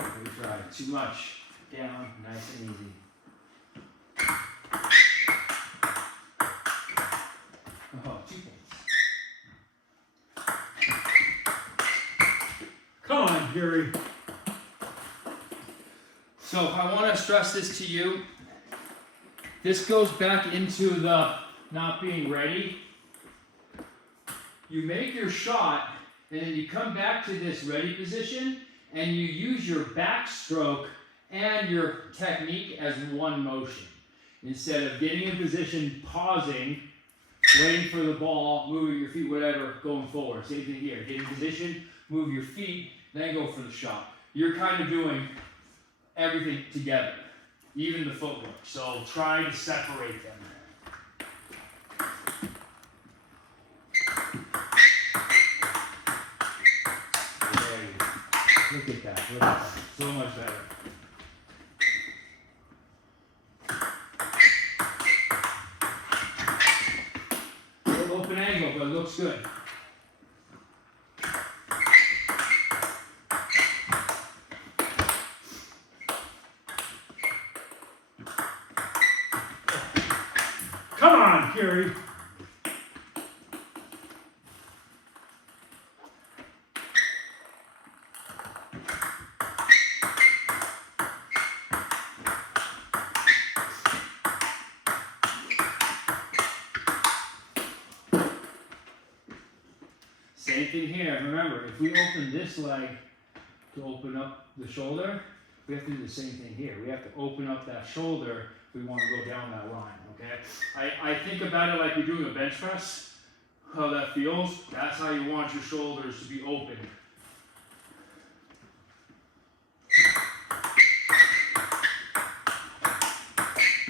Good try. Too much. Down, nice and easy. Oh, 2 points. Come on, Gary. So if I want to stress this to you, this goes back into the not being ready. You make your shot, and then you come back to this ready position, and you use your backstroke and your technique as one motion. Instead of getting in position, pausing, waiting for the ball, moving your feet, whatever, going forward. Same thing here. Get in position, move your feet, then go for the shot. You're kind of doing everything together, even the footwork. So try to separate them. There you go. Look at that. Look at that. So much better. Open angle, but it looks good. Come on, Gary. Same thing here. Remember, if we open this leg to open up the shoulder, we have to do the same thing here. We have to open up that shoulder if we want to go down that line, okay? I think about it like you're doing a bench press, how that feels. That's how you want your shoulders to be open.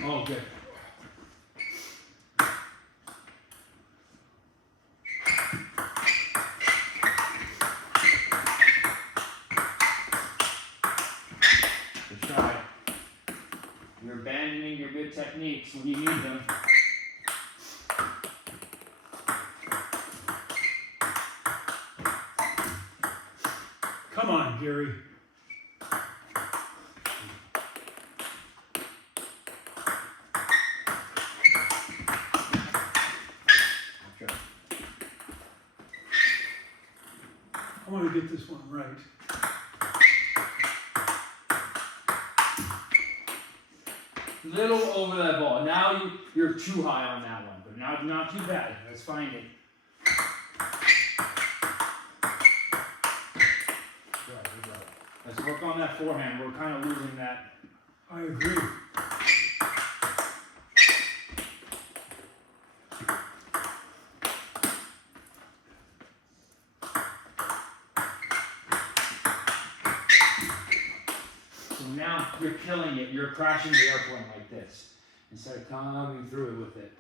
Oh, good. You're abandoning your good techniques when you need them. Come on, Gary. Okay. I want to get this one right. Little over that ball. Now you're too high on that one, but now not too bad. Let's find it. Good. Let's work on that forehand. We're kind of losing that. I agree. Now you're killing it. You're crashing the airplane like this instead of coming through with it.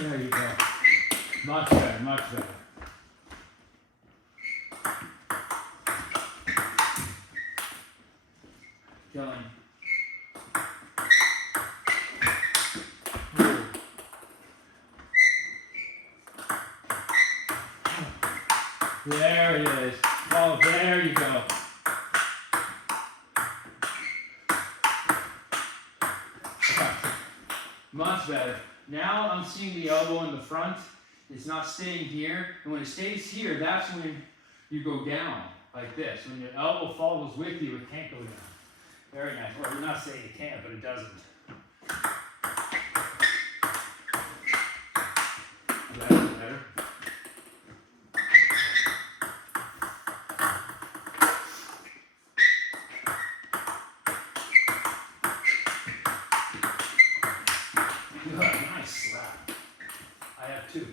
There you go. Much better, much better. Killing. There it is. Oh, there you go. Much better. Now I'm seeing the elbow in the front. It's not staying here. And when it stays here, that's when you go down like this. When your elbow follows with you, it can't go down. Very nice. Well, we're not saying it can't, but it doesn't. That's better. Good, nice slap. I have two.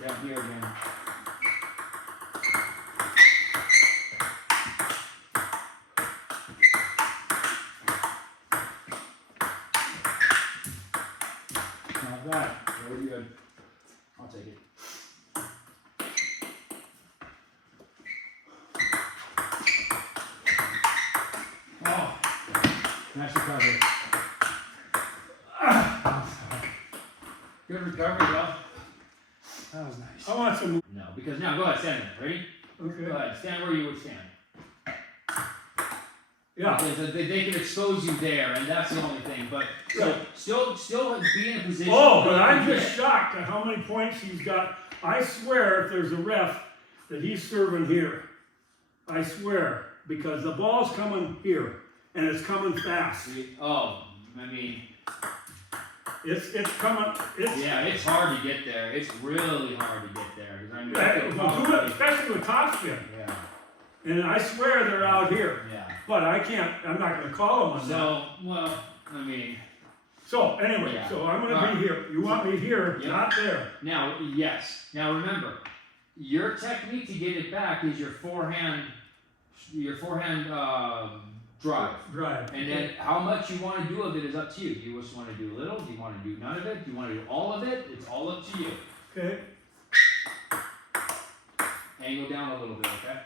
Down here again. Not bad. Very good. I'll take it. Oh, nice recovery. Good recovery, though. That was nice. I want some. No, because now go ahead, stand there. Ready? Okay. Go ahead, stand where you would stand. Yeah. Because they can expose you there, and that's the only thing. But so still be in a position. Oh, but where you I'm can just shocked at how many points he's got. I swear if there's a ref that he's serving here. I swear, because the ball's coming here, and it's coming fast. Oh, I mean, It's coming, yeah, it's hard to get there. It's really hard to get there. 'Cause I mean, especially with topspin. yeah, And I swear they're out here, yeah. but I'm not gonna call them on that. So, well, I mean, So anyway, Yeah. so I'm gonna Alright. be here. You want me here, Yeah. not there. now, yes. Now remember, your technique to get it back is your forehand drive. Drive. And then how much you want to do of it is up to you. Do you just want to do a little? Do you want to do none of it? Do you want to do all of it? It's all up to you. Okay. Angle down a little bit, okay?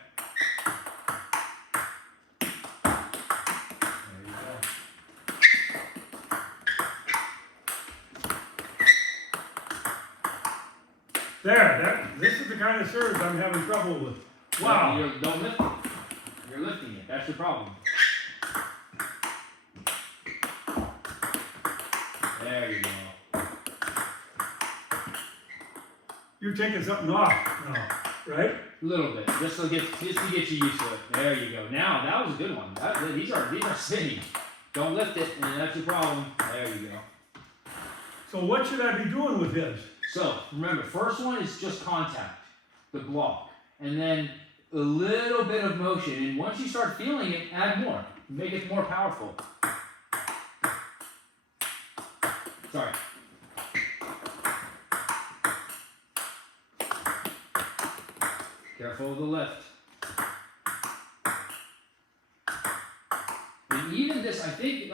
There you go. This is the kind of serves I'm having trouble with. Wow. Don't lift it. You're lifting it. That's your problem. There you go. You're taking something off now, right? A little bit, just to get you used to it. There you go. Now that was a good one. These are spinning. Don't lift it, and that's your problem. There you go. So what should I be doing with his? So remember, first one is just contact, the block, and then a little bit of motion. And once you start feeling it, add more. Make it more powerful. Sorry. Careful of the lift. And even this, I think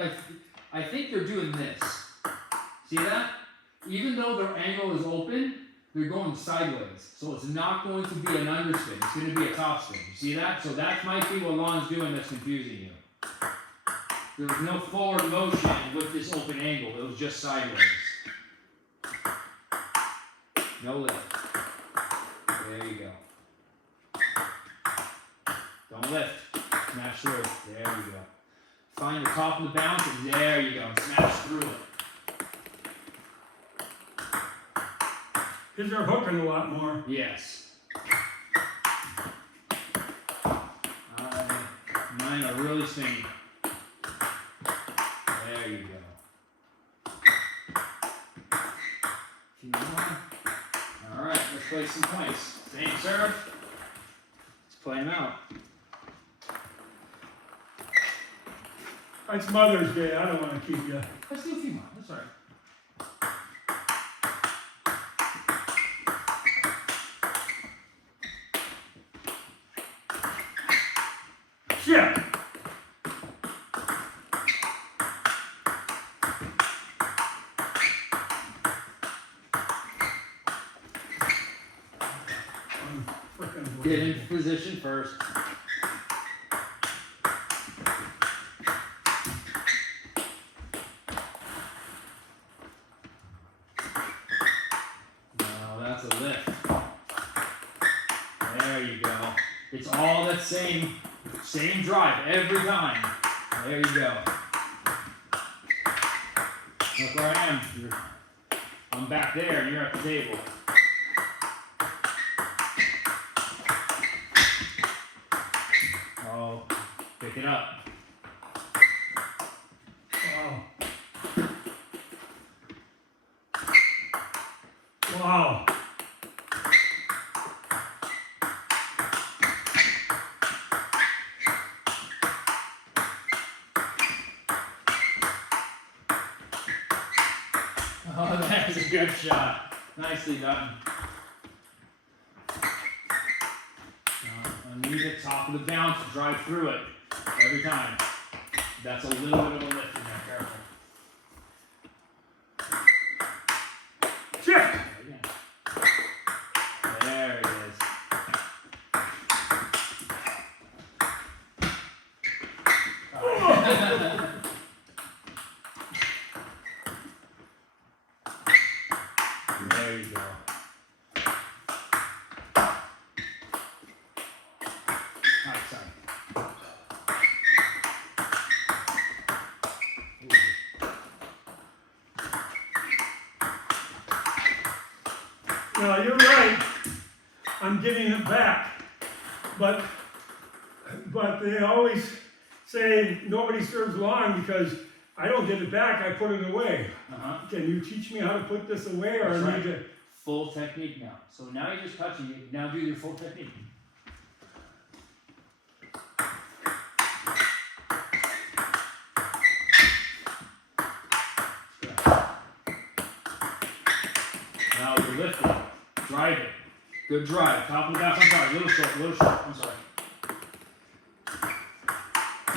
they're doing this. See that? Even though their angle is open, they're going sideways. So it's not going to be an underspin. It's going to be a topspin. You see that? So that might be what Lon's doing that's confusing you. There was no forward motion with this open angle. It was just sideways. No lift. There you go. Don't lift. Smash through it. There you go. Find the top of the bounce, and there you go. And smash through it. His are hooking a lot more. Yes. Mine are really spinning. There you go. Few more. All right, let's play some points. Same serve. Let's play them out. It's Mother's Day. I don't want to keep you. Let's do a few more. That's all right. Shit. Get into position first. Now that's a lift. There you go. It's all that same drive every time. There you go. Look where I am. I'm back there and you're at the table. Oh, pick it up. Wow. Wow. Oh, that is a good shot. Nicely done. I need the top of the bounce to drive through it every time. That's a little bit of a lift in there. Careful. Shit. There it is. There you go. Sorry. Now, you're right, I'm getting it back, but they always say nobody serves long because I don't get it back, I put it away. Uh-huh. Can you teach me how to put this away, or That's I right. need to? Full technique now. So now you're just touching it. Now do your full technique. Now you're lifting. Drive it. Good drive. Top of the back. I'm sorry. Little short. I'm sorry.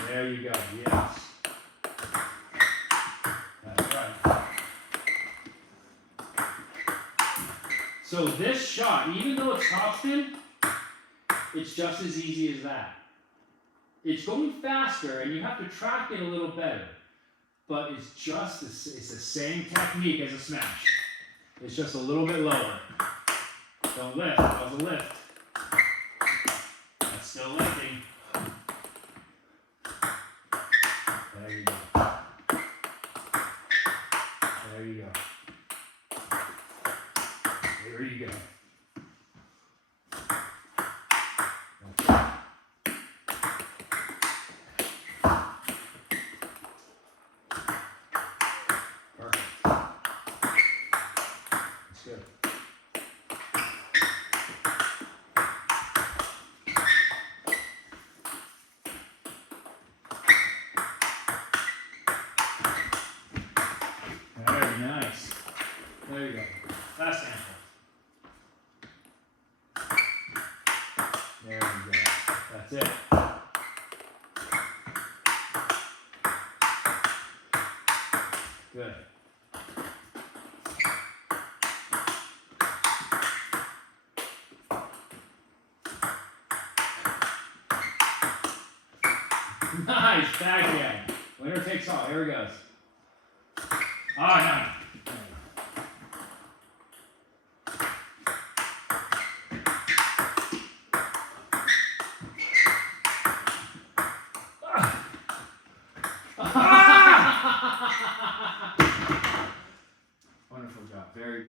There you go. Yes. That's right. So this shot, even though it's topspin, it's just as easy as that. It's going faster, and you have to track it a little better. But it's just it's the same technique as a smash. It's just a little bit lower. Don't lift. That was a lift. That's still lifting. There you go. There you go. There you go. That's it. Perfect. That's good. Very nice. There you go. Last sample. There you go. That's it. Good. Nice, backhand. Winner takes all. Here he goes. Ah, nice. Wonderful job. Very